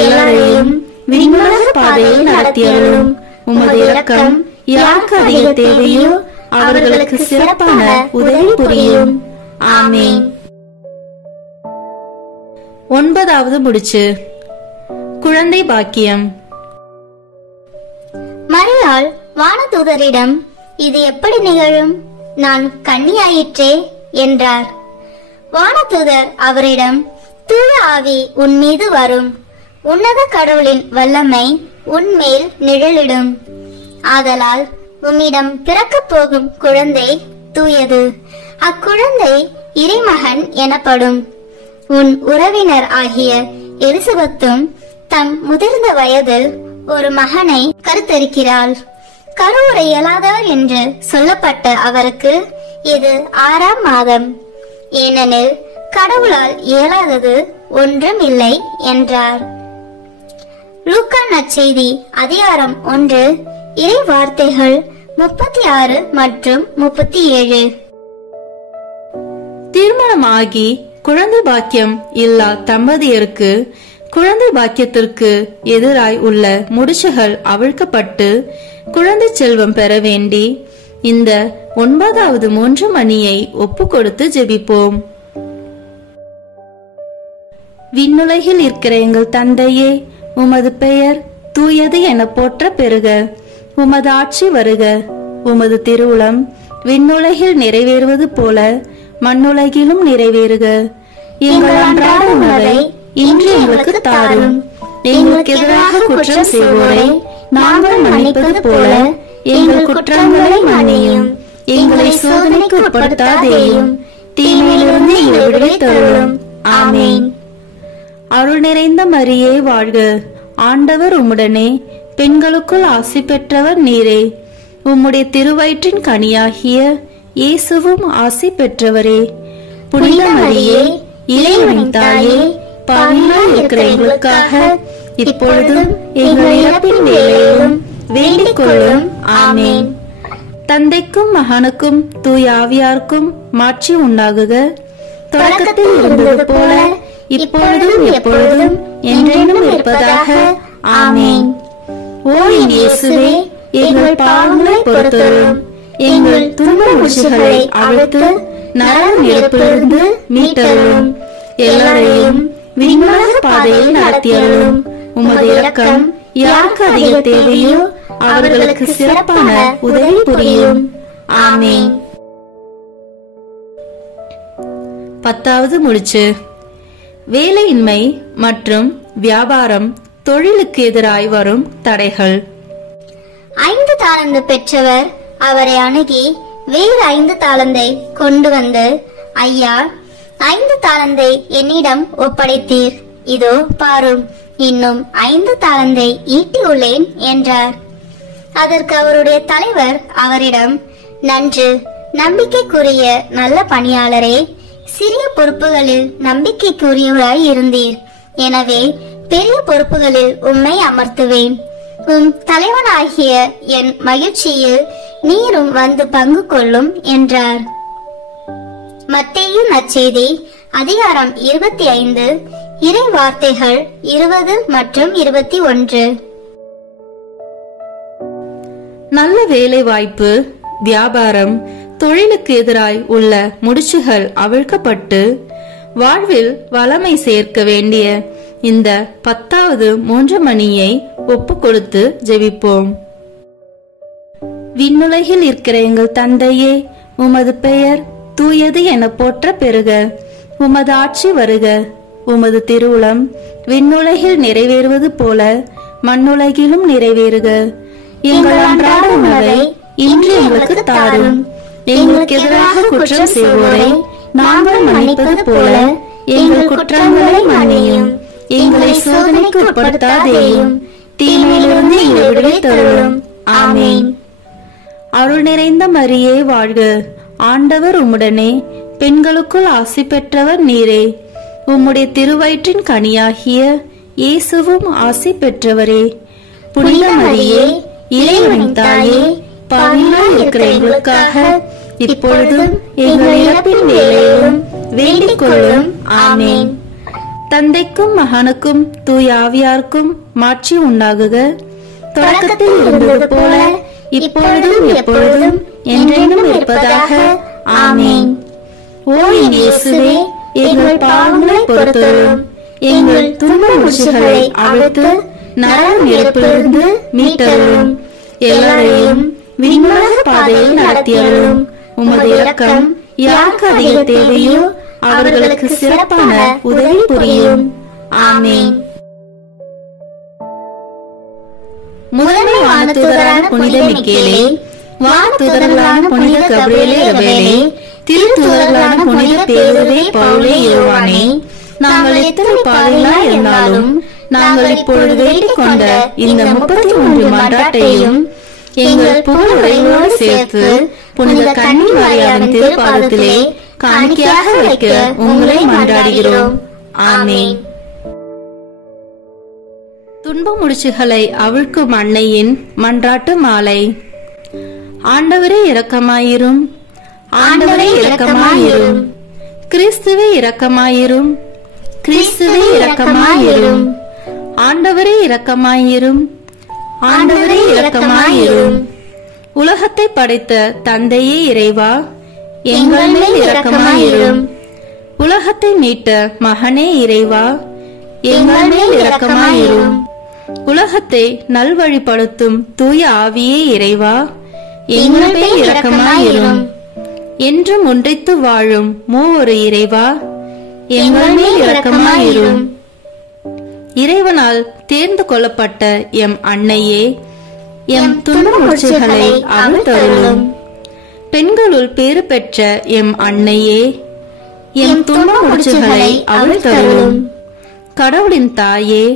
எல்லாரையும் விண்ணுலக பாதையில் நடத்தியருளும். உமது இரக்கம் யாருக்கு அதிக தேவையோ அவர்களுக்கு சிறப்பான உதவி புரியும். ஆமென். 9வது முடிச்சு, குழந்தை பாக்கியம். மரியாள் வானதூதரிடம், இது எப்படி நிகழும்? நான் கன்னியாயிற்றே என்றார். வானதூதர் அவரிடம், தூய ஆவி உன் மீது வரும், உன்னத கடவுளின் வல்லமை உன்மேல் நிழலிடும். ஆதலால் உம்மிடம் பிறக்கப் போகும் குழந்தை தூயது. அக்குழந்தை இறைமகன் எனப்படும். உன் உறவினர் ஆகிய எலிசபெத்தும் தம் முதிர்ந்த வயதில் ஒரு மகனை கருத்தரிக்கிறாள். கருவுற இயலாதவர் என்று சொல்லப்பட்ட அவருக்கு இது 6ஆம் மாதம். ஏனெனில் கடவுளால் இயலாதது ஒன்றும் இல்லை என்றார். லூக்கா நற்செய்தி அதிகாரம் 1 இறை வார்த்தைகள் 36 மற்றும் 37. திருமணமாகி குழந்தை பாக்கியம் இல்லா தம்பதியருக்கு குழந்தை பாக்கியத்திற்கு எதிராய் உள்ள முடிச்சுகள் அவிழ்க்கப்பட்டு குழந்தை செல்வம் பெற வேண்டி இந்த 9வது 3 மணியை ஒப்பு கொடுத்து ஜெபிப்போம். விண்ணுலகில் இருக்கிற எங்கள் தந்தையே, உமது பெயர் தூயது என போற்ற பெறுக. உமது ஆட்சி வருக. உமது திருவுளம் விண்ணுலகில் நிறைவேறுவது போல மண்ணுலகிலும் நிறைவேறுக. எங்கள் அன்றாட உணவை இன்று எங்களுக்கு தாரும். எங்களுக்கு எதிராக குற்றம் செய்வோரை நாங்கள் மன்னிப்பது போல எங்கள் குற்றங்களை மன்னியும். எங்களை சோதனைக்கு உட்படுத்தாதேயும், தீமையிலிருந்து எங்களை விடுவித்தருளும். ஆமென். அருள் நிறைந்த மரியே வாழ்க, ஆண்டவர் உம்முடனே, பெண்களுக்குள் ஆசி பெற்றவர் நீரே. உம்முடைய திருவயிற்றின் கனியாகிய இயேசுவும் ஆசி பெற்றவரே. புனித மரியே, இறைவனின் தாயே, பாவிகளாய் இருக்கிற எங்களுக்காக இப்பொழுதும் எங்கள் இறப்பின் வேளையிலும் வேண்டிக் கொள்ளும். ஆமென். தந்தைக்கும் மகனுக்கும் தூய ஆவியாருக்கும் மாட்சி உண்டாகுக. தொடக்கத்தில் இருந்தது போல இப்பொழுதும் எப்பொழுதும் என்றென்றும் இருப்பதாக. ஆமென். ஓ என் இயேசுவே, எங்கள் பாவங்களை பொறுத்தருளும், எங்கள் துன்ப முடிச்சுகளை அவிழ்த்து நரக நெருப்பிலிருந்து மீட்டருளும், எல்லாரையும் விண்ணுலக பாதையில் நடத்தியருளும். உமது இரக்கம் யாருக்கு அதிக தேவையோ அவர்களுக்கு சிறப்பான உதவி புரியும். ஆமென். 10வது முடிச்சு, வேலையின்மை மற்றும் வியாபாரம் தொழிலுக்கு எதிராய் வரும் தடைகள். 5 தாலந்து பெற்றவர் அவரை அணுகி வேறு 5 தாலந்தை கொண்டு வந்து, ஐயா, 5 தாலந்தை என்னிடம் ஒப்படைத்தீர், இதோ பாரும், இன்னும் 5 தாலந்தை ஈட்டியுள்ளேன் என்றார். அதற்கு அவருடைய தலைவர் அவரிடம், நன்று, நம்பிக்கைக்குரிய நல்ல பணியாளரே, சிறிய பொறுப்புகளில் நம்பிக்கைக்குரியவராய் இருந்தீர், எனவே பெரிய பொறுப்புகளில் உம்மை அமர்த்துவேன். உம் தலைவனாகிய என் மகிழ்ச்சியில் நீரும் வந்து பங்கு கொள்ளும் என்றார். மத்தேயு நற்செய்தி அதிகாரம் 25 இறை வார்த்தைகள் 20 மற்றும் 21. நல்ல வேலை வாய்ப்பு, வியாபாரம், தொழிலுக்கு எதிராய் உள்ள முடிச்சுகள் அவிழ்க்கப்பட்டு வாழ்வில் வளமை சேர்க்க வேண்டிய இந்த 10வது 3 மணியை ஒப்பு கொடுத்து ஜெபிப்போம். விண்ணுலகில் இருக்கிற எங்கள் தந்தையே, உமது பெயர் தூயது என போற்ற பெறுக. உமது ஆட்சி வருக. உமது திருவுளம் விண்ணுலகில் நிறைவேறுவது போல மண்ணுலகிலும் நிறைவேறுக. எங்கள் அன்றாட உணவை இன்று எங்களுக்கு தாரும். எங்களுக்கு எதிராக குற்றம் செய்வோரை நாங்கள் மன்னிப்பது போல எங்கள் குற்றங்களை மன்னியும். எங்களை சோதனைக்கு உட்படுத்தாதேயும், தீமையிலிருந்து எங்களை விடுவித்தருளும். ஆமென். அருள் நிறைந்த மரியே வாழ்க, ஆண்டவர் உம்முடனே, பெண்களுக்குள் ஆசி பெற்றவர் நீரே. உம்முடைய திருவயிற்றின் கனியாகிய இயேசுவும் ஆசி பெற்றவரே. புனித மரியே, இறைவனின் தாயே, பாவிகளாய் இருக்கிற எங்களுக்காக இப்பொழுதும் எங்கள் இறப்பின் வேளையிலும் வேண்டிக் கொள்ளும். ஆமென். தந்தைக்கும் மகனுக்கும் தூய ஆவியாருக்கும் மாட்சி உண்டாகுக. தொடக்கத்தில் இருந்தது போல இப்பொழுதும் எப்பொழுதும் என்றென்றும் இருப்பதாக. ஆமென். ஓ என் இயேசுவே, எங்கள் பாவங்களை பொறுத்தருளும். எங்கள் துன்ப முடிச்சுகளை அவிழ்த்து நரக நெருப்பிலிருந்து மீட்டருளும். எல்லாரையும் விண்ணுலக பாதையில் நடத்தியருளும். உமது இரக்கம் யாருக்கு அதிக தேவையோ அவர்களுக்கு சிறப்பான உதவி புரியும். ஆமென். முதன்மை வானதூதரான புனித மிக்கேலே, வானதூதர்களான புனித கபிரியேலே ரபேலே, திருத்தூதர்களான புனித பேதுருவே, பவுலே, யோவானே, நாங்கள் எத்தனை பாவிகளாய் இருந்தாலும் நாங்கள் இப்பொழுது வேண்டிக் கொண்ட இந்த 33 மன்றாட்டையும் எங்கள் புகழ் உரைகளோடு சேர்த்து புனித கன்னி மரியாவின் திருப்பாதத்திலே காணிக்கையாக வைக்க உங்களை மன்றாடுகிறோம். ஆமென். துன்ப முடிச்சுகளை அவிழ்க்கும் அன்னையின் மன்றாட்டு மாலை. ஆண்டவரே இரக்கமாயிரும், ஆண்டவரே இரக்கமாயிரும், கிறிஸ்துவே இரக்கமாயிரும், கிறிஸ்துவே இரக்கமாயிரும், ஆண்டவரே இரக்கமாயிரும், ஆண்டவரே இரக்கமாயிரும். உலகத்தை படைத்த தந்தையே இறைவா, எங்கள் மேல் இரக்கமாயிரும். உலகத்தை மீட்ட மகனே இறைவா, எங்கள் மேல் இரக்கமாயிரும். உலகத்தை நல்வழிப்படுத்தும் தூய ஆவியே இறைவா, எங்கள் மேல் இரக்கமாயிரும். என்றும் ஒன்றித்து வாழும் மூவொரு இறைவா, எங்கள் மேல் இரக்கமாயிரும். இறைவனால் தேர்ந்து கொள்ளப்பட்ட எம் அன்னையே, எம் துன்ப முடிச்சுகளை அவிழ்த்தருளும். பெண்களுள் பேறு பெற்ற எம் அன்னையே, எம் துன்ப முடிச்சுகளை அவிழ்த்தருளும். கடவுளின் தாயே,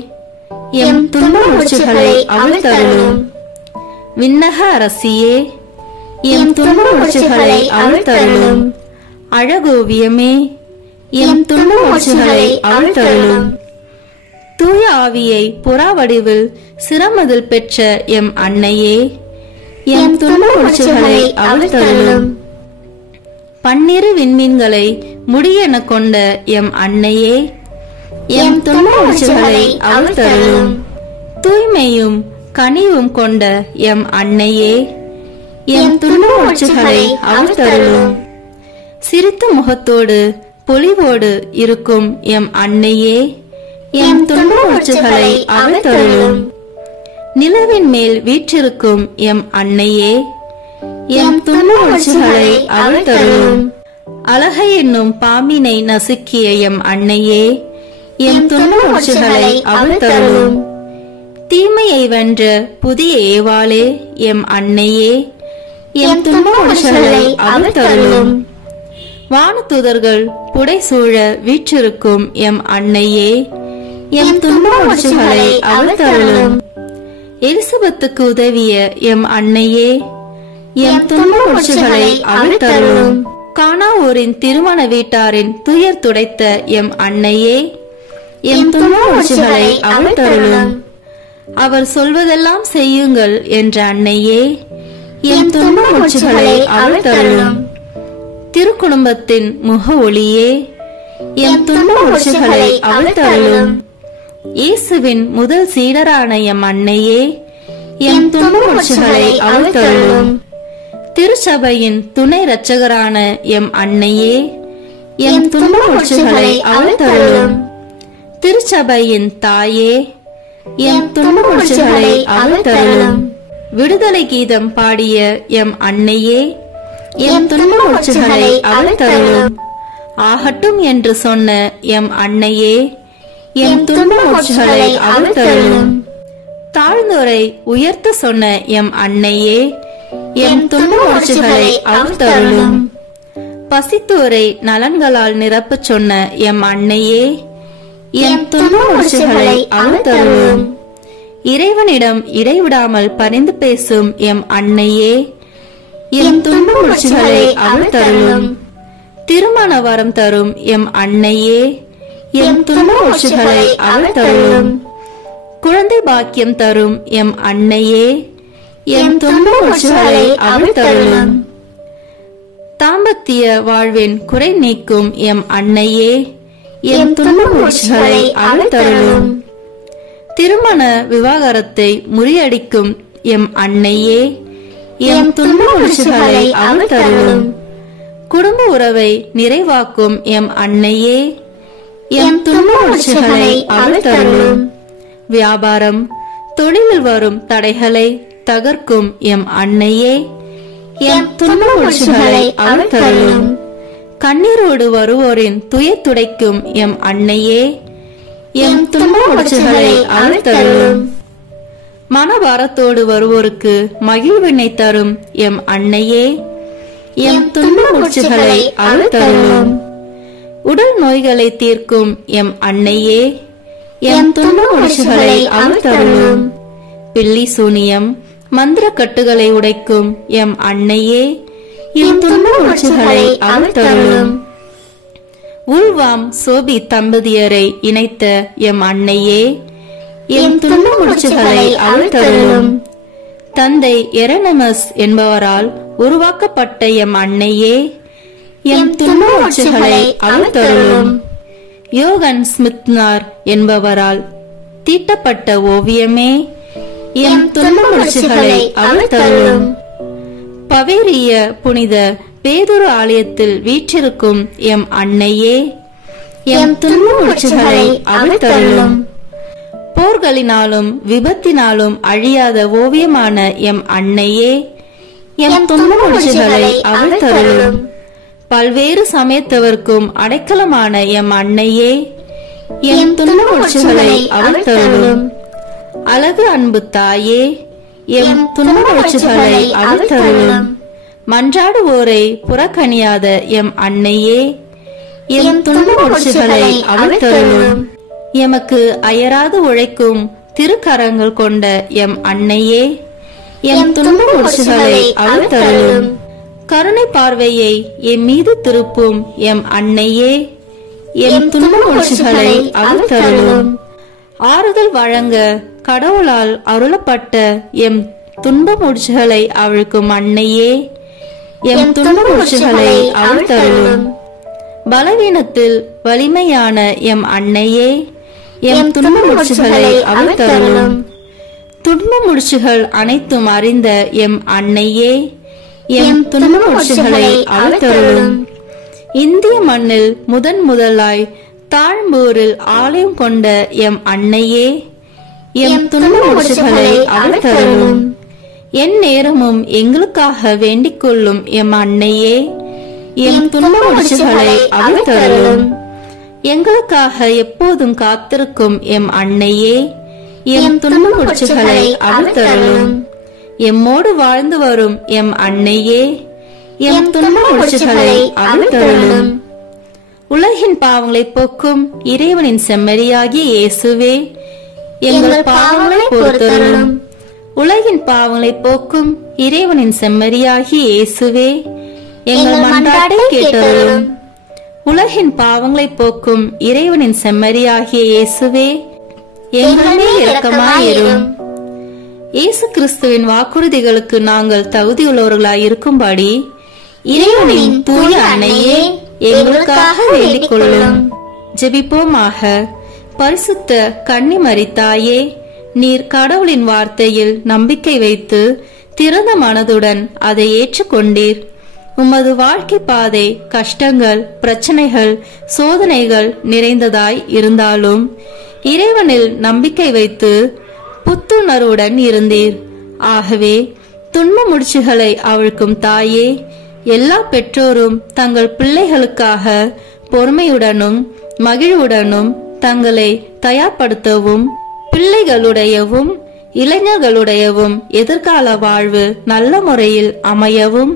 எம் துன்ப முடிச்சுகளை அவிழ்த்தருளும். விண்ணக அரசியே, எம் துன்ப முடிச்சுகளை அவிழ்த்தருளும். அழகோவியமே, எம் துன்ப முடிச்சுகளை அவிழ்த்தருளும். தூய ஆவியை புறா வடிவில் சிரமதில் பெற்ற எம் அன்னையே, எம் துன்ப முடிச்சுகளை அவிழ்த்தருளும். பன்னிரு விண்மீன்களை முடியென கொண்ட எம் அன்னையே, எம் துன்ப முடிச்சுகளை அவிழ்த்தருளும். தூய்மையும் கனிவும் கொண்ட எம் அன்னையே, எம் துன்ப முடிச்சுகளை அவிழ்த்தருளும். சிரித்த முகத்தோடு பொலிவோடு இருக்கும் எம் அன்னையே, எம் துன்ப முடிச்சுகளை அவிழ்த்தருளும். நிலவின் மேல் வீற்றிருக்கும் எம் அன்னையே, எம் துன்ப முடிச்சுகளை அவிழ்த்தருளும். அழகை என்னும் பாம்பினை நசுக்கிய எம் அன்னையே, எம் துன்ப முடிச்சுகளை அவிழ்த்தருளும். தீமையை வென்ற புதிய ஏவாளே எம் அன்னையே, எம் துன்ப முடிச்சுகளை அவிழ்த்தருளும். வானதூதர்கள் புடைசூழ வீற்றிருக்கும் எம் அன்னையே, எம் துன்ப முடிச்சுகளை அவிழ்த்தருளும். எலிசபெத்துக்கு உதவிய எம் அன்னையே, எம் துன்ப முடிச்சுகளை அவிழ்த்தருளும். கானாவூரின் திருமண வீட்டாரின் துயர் துடைத்த எம் அன்னையே, எம் துன்ப முடிச்சுகளை அவிழ்த்தருளும். அவர் சொல்வதெல்லாம் செய்யுங்கள் என்ற அன்னையே, எம் துன்ப முடிச்சுகளை அவிழ்த்தருளும். திருக்குடும்பத்தின் முக ஒளியே, எம் துன்ப முடிச்சுகளை அவிழ்த்தருளும். இயேசுவின் முதல் சீடரான எம் அன்னையே, எம் துன்ப முடிச்சுகளை அவிழ்த்தருளும். திருச்சபையின் துணை இரட்சகரான எம் அன்னையே, எம் துன்ப முடிச்சுகளை அவிழ்த்தருளும். திருச்சபையின் தாயே, எம் துன்ப முடிச்சுகளை அவிழ்த்தருளும். விடுதலை கீதம் பாடிய எம் அன்னையே, எம் துன்ப முடிச்சுகளை அவிழ்த்தருளும். ஆகட்டும் என்று சொன்ன எம் அன்னையே, எம் துன்ப மூச்சுகளை அவிழ்த்தருளும். தாழ்ந்தோரை உயர்த்த சொன்ன எம் அன்னையே, எம் துன்ப மூச்சுகளை அவிழ்த்தருளும். பசித்தோரை நலன்களால் நிரப்பச் சொன்ன எம் அன்னையே, எம் துன்ப மூச்சுகளை அவிழ்த்தருளும். இறைவனிடம் இடைவிடாமல் பரிந்து பேசும் எம் அன்னையே, எம் துன்ப மூச்சுகளை அவிழ்த்தருளும். திருமண வரம் தரும் எம் அன்னையே, எம் துன்ப மூச்சுகளை அவிழ்த்தருளும். குழந்தை பாக்கியம் தரும் எம் அன்னையே, எம் துன்ப மூச்சுகளை அவிழ்த்தருளும். தாம்பத்திய வாழ்வின் குறை நீக்கும் எம் அன்னையே, எம் துன்ப மூச்சுகளை அவிழ்த்தருளும். திருமண விவாகரத்தை முறியடிக்கும் எம் அன்னையே, எம் துன்ப மூச்சுகளை அவிழ்த்தருளும். குடும்ப உறவை நிறைவாக்கும் எம் அன்னையே, எம் துன்ப மூச்சுகளை அவிழ்த்தருளும். வியாபாரம் தொழிலில் வரும் தடைகளை தகர்க்கும் எம் அன்னையே, எம் துன்ப மூச்சுகளை அவிழ்த்தருளும். கண்ணீரோடு வருவோரின் துயர் துடைக்கும் எம் அன்னையே, எம் துன்ப மூச்சுகளை அவிழ்த்தருளும். மனபாரத்தோடு வருவோருக்கு மகிழ்வினை தரும் எம் அன்னையே, எம் துன்ப மூச்சுகளை அவிழ்த்தருளும். உடல் நோய்களை தீர்க்கும் எம் அன்னையே, எம் துன்ப மூச்சுகளை அவிழ்த்தருளும். பில்லி சூனியம் மந்திர கட்டுகளை உடைக்கும் எம் அன்னையே, எம் துன்ப மூச்சுகளை அவிழ்த்தருளும். உள்வாம் சோபி தம்பதியரை இணைத்த எம் அன்னையே, எம் துன்ப மூச்சுகளை அவிழ்த்தருளும். தந்தை எரனமஸ் என்பவரால் உருவாக்கப்பட்ட எம் அன்னையே, எம் துன்ப மூச்சுகளை அவிழ்த்தருளும். யோகன் ஸ்மித்னார் என்பவரால் தீட்டப்பட்ட ஓவியமே, எம் துன்ப மூச்சுகளை அவிழ்த்தருளும். பவேரிய புனித பேதுரு ஆலயத்தில் வீற்றிருக்கும் எம் அன்னையே, எம் துன்ப மூச்சுகளை அவிழ்த்தருளும். போர்களினாலும் விபத்தினாலும் அழியாத ஓவியமான எம் அன்னையே, எம் துன்ப மூச்சுகளை அவிழ்த்தருளும். பல்வேறு சமயத்தவர்க்கும் அடைக்கலமான எம் அன்னையே, எம் துன்ப மூச்சுகளை அவிழ்த்தருளும். அழகு அன்பு தாயே, எம் துன்ப மூச்சுகளை அவிழ்த்தருளும். மன்றாடுவோரை புறக்கணியாத எம் அன்னையே, எம் துன்ப மூச்சுகளை அவிழ்த்தருளும். எமக்கு அயராது உழைக்கும் திருக்கரங்கள் கொண்ட எம் அன்னையே, எம் துன்ப மூச்சுகளை அவிழ்த்தருளும். கருணை பார்வையை எம் மீது திருப்பும் எம் அன்னையே, எம் துன்ப மூச்சுகளை அவிழ்த்தருளும். ஆறுதல் வழங்க கடவுளால் அருளப்பட்ட எம் துன்ப மூச்சுகளை அவிழ்க்கும் அன்னையே, எம் துன்ப மூச்சுகளை அவிழ்த்தருளும். பலவீனத்தில் வலிமையான எம் அன்னையே, எம் துன்ப மூச்சுகளை அவிழ்த்தருளும். துன்ப முடிச்சுகள் அனைத்தும் அறிந்த எம் அன்னையே, எம் துன்ப மூச்சுகளை அவிழ்த்தருளும். இந்திய மண்ணில் முதலாய் தாழ்ம்பூரில் ஆலயம் கொண்ட எம் அன்னையே, எம் துன்ப மூச்சுகளை அவிழ்த்தருளும். என் நேரமும் எங்களுக்காக வேண்டிக் கொள்ளும் எம் அன்னையே, எம் துன்ப மூச்சுகளை அவிழ்த்தருளும். எங்களுக்காக எப்போதும் காத்திருக்கும் எம் அன்னையே, எம் துன்ப மூச்சுகளை அவிழ்த்தருளும். எம்மோடு வாழ்ந்து வரும் எம் அன்னையே, எம் துன்ப மூச்சுகளை அவிழ்த்தருளும். உலகின் பாவங்களை போக்கும் இறைவனின் செம்மறியாகிய இயேசுவே, எங்கள் பாவங்களை பொறுத்தருளும். உலகின் பாவங்களை போக்கும் இறைவனின் செம்மறியாகிய இயேசுவே, எங்கள் மன்றாட்டை கேட்டருளும். உலகின் பாவங்களை போக்கும் இறைவனின் செம்மறியாகிய இயேசுவே, எங்கள் மேல் இரக்கமாயிரும். இயேசு கிறிஸ்துவின் வாக்குறுதிகளுக்கு நாங்கள் தகுதியுள்ளவர்களாய் இருக்கும்படி இறைவனின் தூய அன்னையே, எங்களுக்காக வேண்டிக் கொள்ளும். ஜெபிப்போமாக. பரிசுத்த கன்னிமரி தாயே, நீர் கடவுளின் வார்த்தையில் நம்பிக்கை வைத்து திறந்த மனதுடன் அதை ஏற்றுக்கொண்டீர். உமது வாழ்க்கை பாதை கஷ்டங்கள், பிரச்சனைகள், சோதனைகள் நிறைந்ததாய் இருந்தாலும் இறைவனில் நம்பிக்கை வைத்து புத்துணர்வுடன் இருந்தீர். ஆகவே துன்ப முடிச்சுகளை அவிழ்க்கும் தாயே, எல்லா பெற்றோரும் தங்கள் பிள்ளைகளுக்காக பொறுமையுடனும் மகிழ்வுடனும் தங்களை தயார்படுத்தவும் பிள்ளைகளுடையவும் இளைஞர்களுடையவும் எதிர்கால வாழ்வு நல்ல முறையில் அமையவும்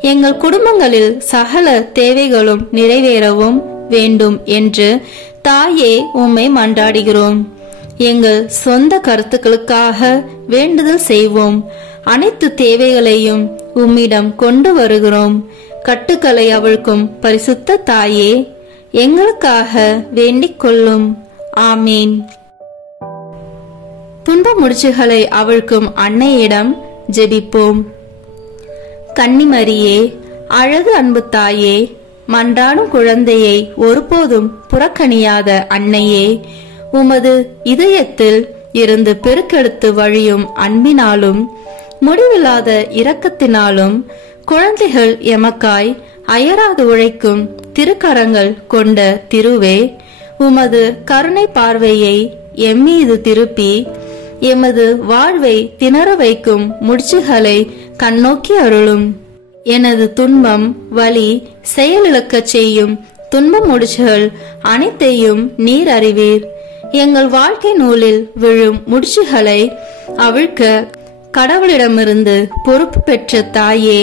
எங்கள் குடும்பங்களில் சகல தேவைகளும் நிறைவேறவும் வேண்டும் என்று தாயே உம்மை மன்றாடுகிறோம். எங்கள் சொந்த கருத்துக்களுக்காக வேண்டுதல் செய்வோம். அனைத்து தேவைகளையும் உம்மிடம் கொண்டு வருகிறோம். கட்டுக்களை அவிழ்க்கும் பரிசுத்த தாயே, எங்களுக்காக வேண்டிக் கொள்ளும். ஆமீன். துன்ப முடிச்சுகளை அவிழ்க்கும் அன்னையிடம் ஜெபிப்போம். கன்னிமரியே, அழகு அன்பு தாயே, மன்றாடும் குழந்தையை ஒருபோதும் புறக்கணியாத அன்னையே, உமது இதயத்தில் இருந்து பெருக்கெடுத்து வழியும் அன்பினாலும் முடிவில்லாத இரக்கத்தினாலும் குழந்தைகள் எமக்காய் அயராது உழைக்கும் திருக்கரங்கள் கொண்ட திருவே, உமது கருணை பார்வையை எம்மீது திருப்பி எமது வாழ்வை திணற வைக்கும் முடிச்சுகளை கண்ணோக்கி அருளும். எனது துன்பம் வலி செயலிழக்கச் செய்யும் துன்ப முடிச்சுகள் அனைத்தையும் நீர் அறிவீர். எங்கள் வாழ்க்கை நூலில் விழும் முடிச்சுகளை அவிழ்க்க கடவுளிடமிருந்து பொறுப்பு பெற்ற தாயே,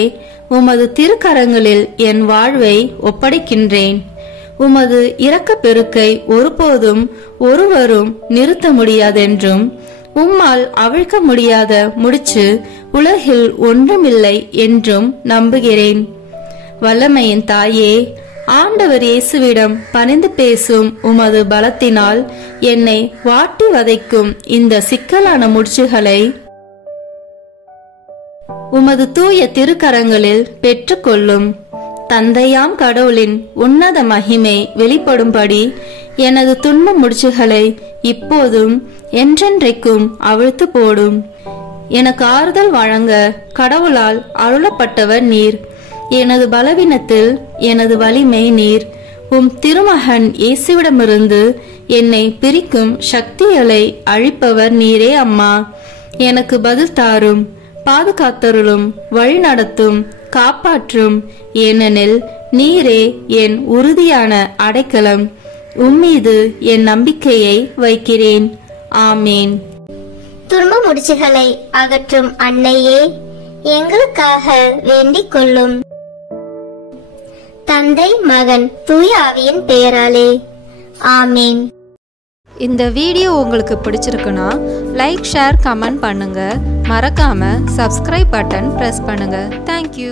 உமது திருக்கரங்களில் என் வாழ்வை ஒப்படைக்கின்றேன். உமது இரக்க பெருக்கை ஒருபோதும் ஒருவரும் நிறுத்த முடியாதென்றும் உம்மால் அவிழ்க்க முடியாத முடிச்சு உலகில் ஒன்றுமில்லை என்றும் நம்புகிறேன். வல்லமையின் தாயே, ஆண்டவர் இயேசுவிடம் பணிந்து பேசும் உமது பலத்தினால் என்னை வாட்டி வதைக்கும் இந்த சிக்கலான முடிச்சுகளை உமது தூய திருக்கரங்களில் பெற்றுக்கொள்ளும். தந்தையாம் கடவுளின் உன்னத மகிமை வெளிப்படும்படி எனது துன்ப முடிச்சுகளை இப்போதும் என்றென்றைக்கும் அவிழ்த்து போடும். எனக்கு ஆறுதல் வழங்க கடவுளால் அருளப்பட்டவர் நீர். எனது பலவீனத்தில் எனது வலிமை நீர். உம் திருமகன் இயேசுவிடமிருந்து என்னை பிரிக்கும் சக்திகளை அழிப்பவர் நீரே அம்மா. எனக்கு பதில் தாரும், பாதுகாத்தருளும், வழி நடத்தும், காப்பாற்றும். ஏனெனில் நீரே என் உறுதியான அடைக்கலம். உம்மீது என் நம்பிக்கையை வைக்கிறேன். ஆமேன். துன்ப முடிச்சுகளை அகற்றும் அன்னையே, எங்களுக்காக வேண்டிக் கொள்ளும். தந்தை, மகன், தூய ஆவியின் பெயராலே ஆமீன். இந்த வீடியோ உங்களுக்கு பிடிச்சிருக்குன்னா லைக், ஷேர், கமெண்ட் பண்ணுங்க. மறக்காம சப்ஸ்கிரைப் பட்டன் பிரஸ் பண்ணுங்க. தேங்க்யூ.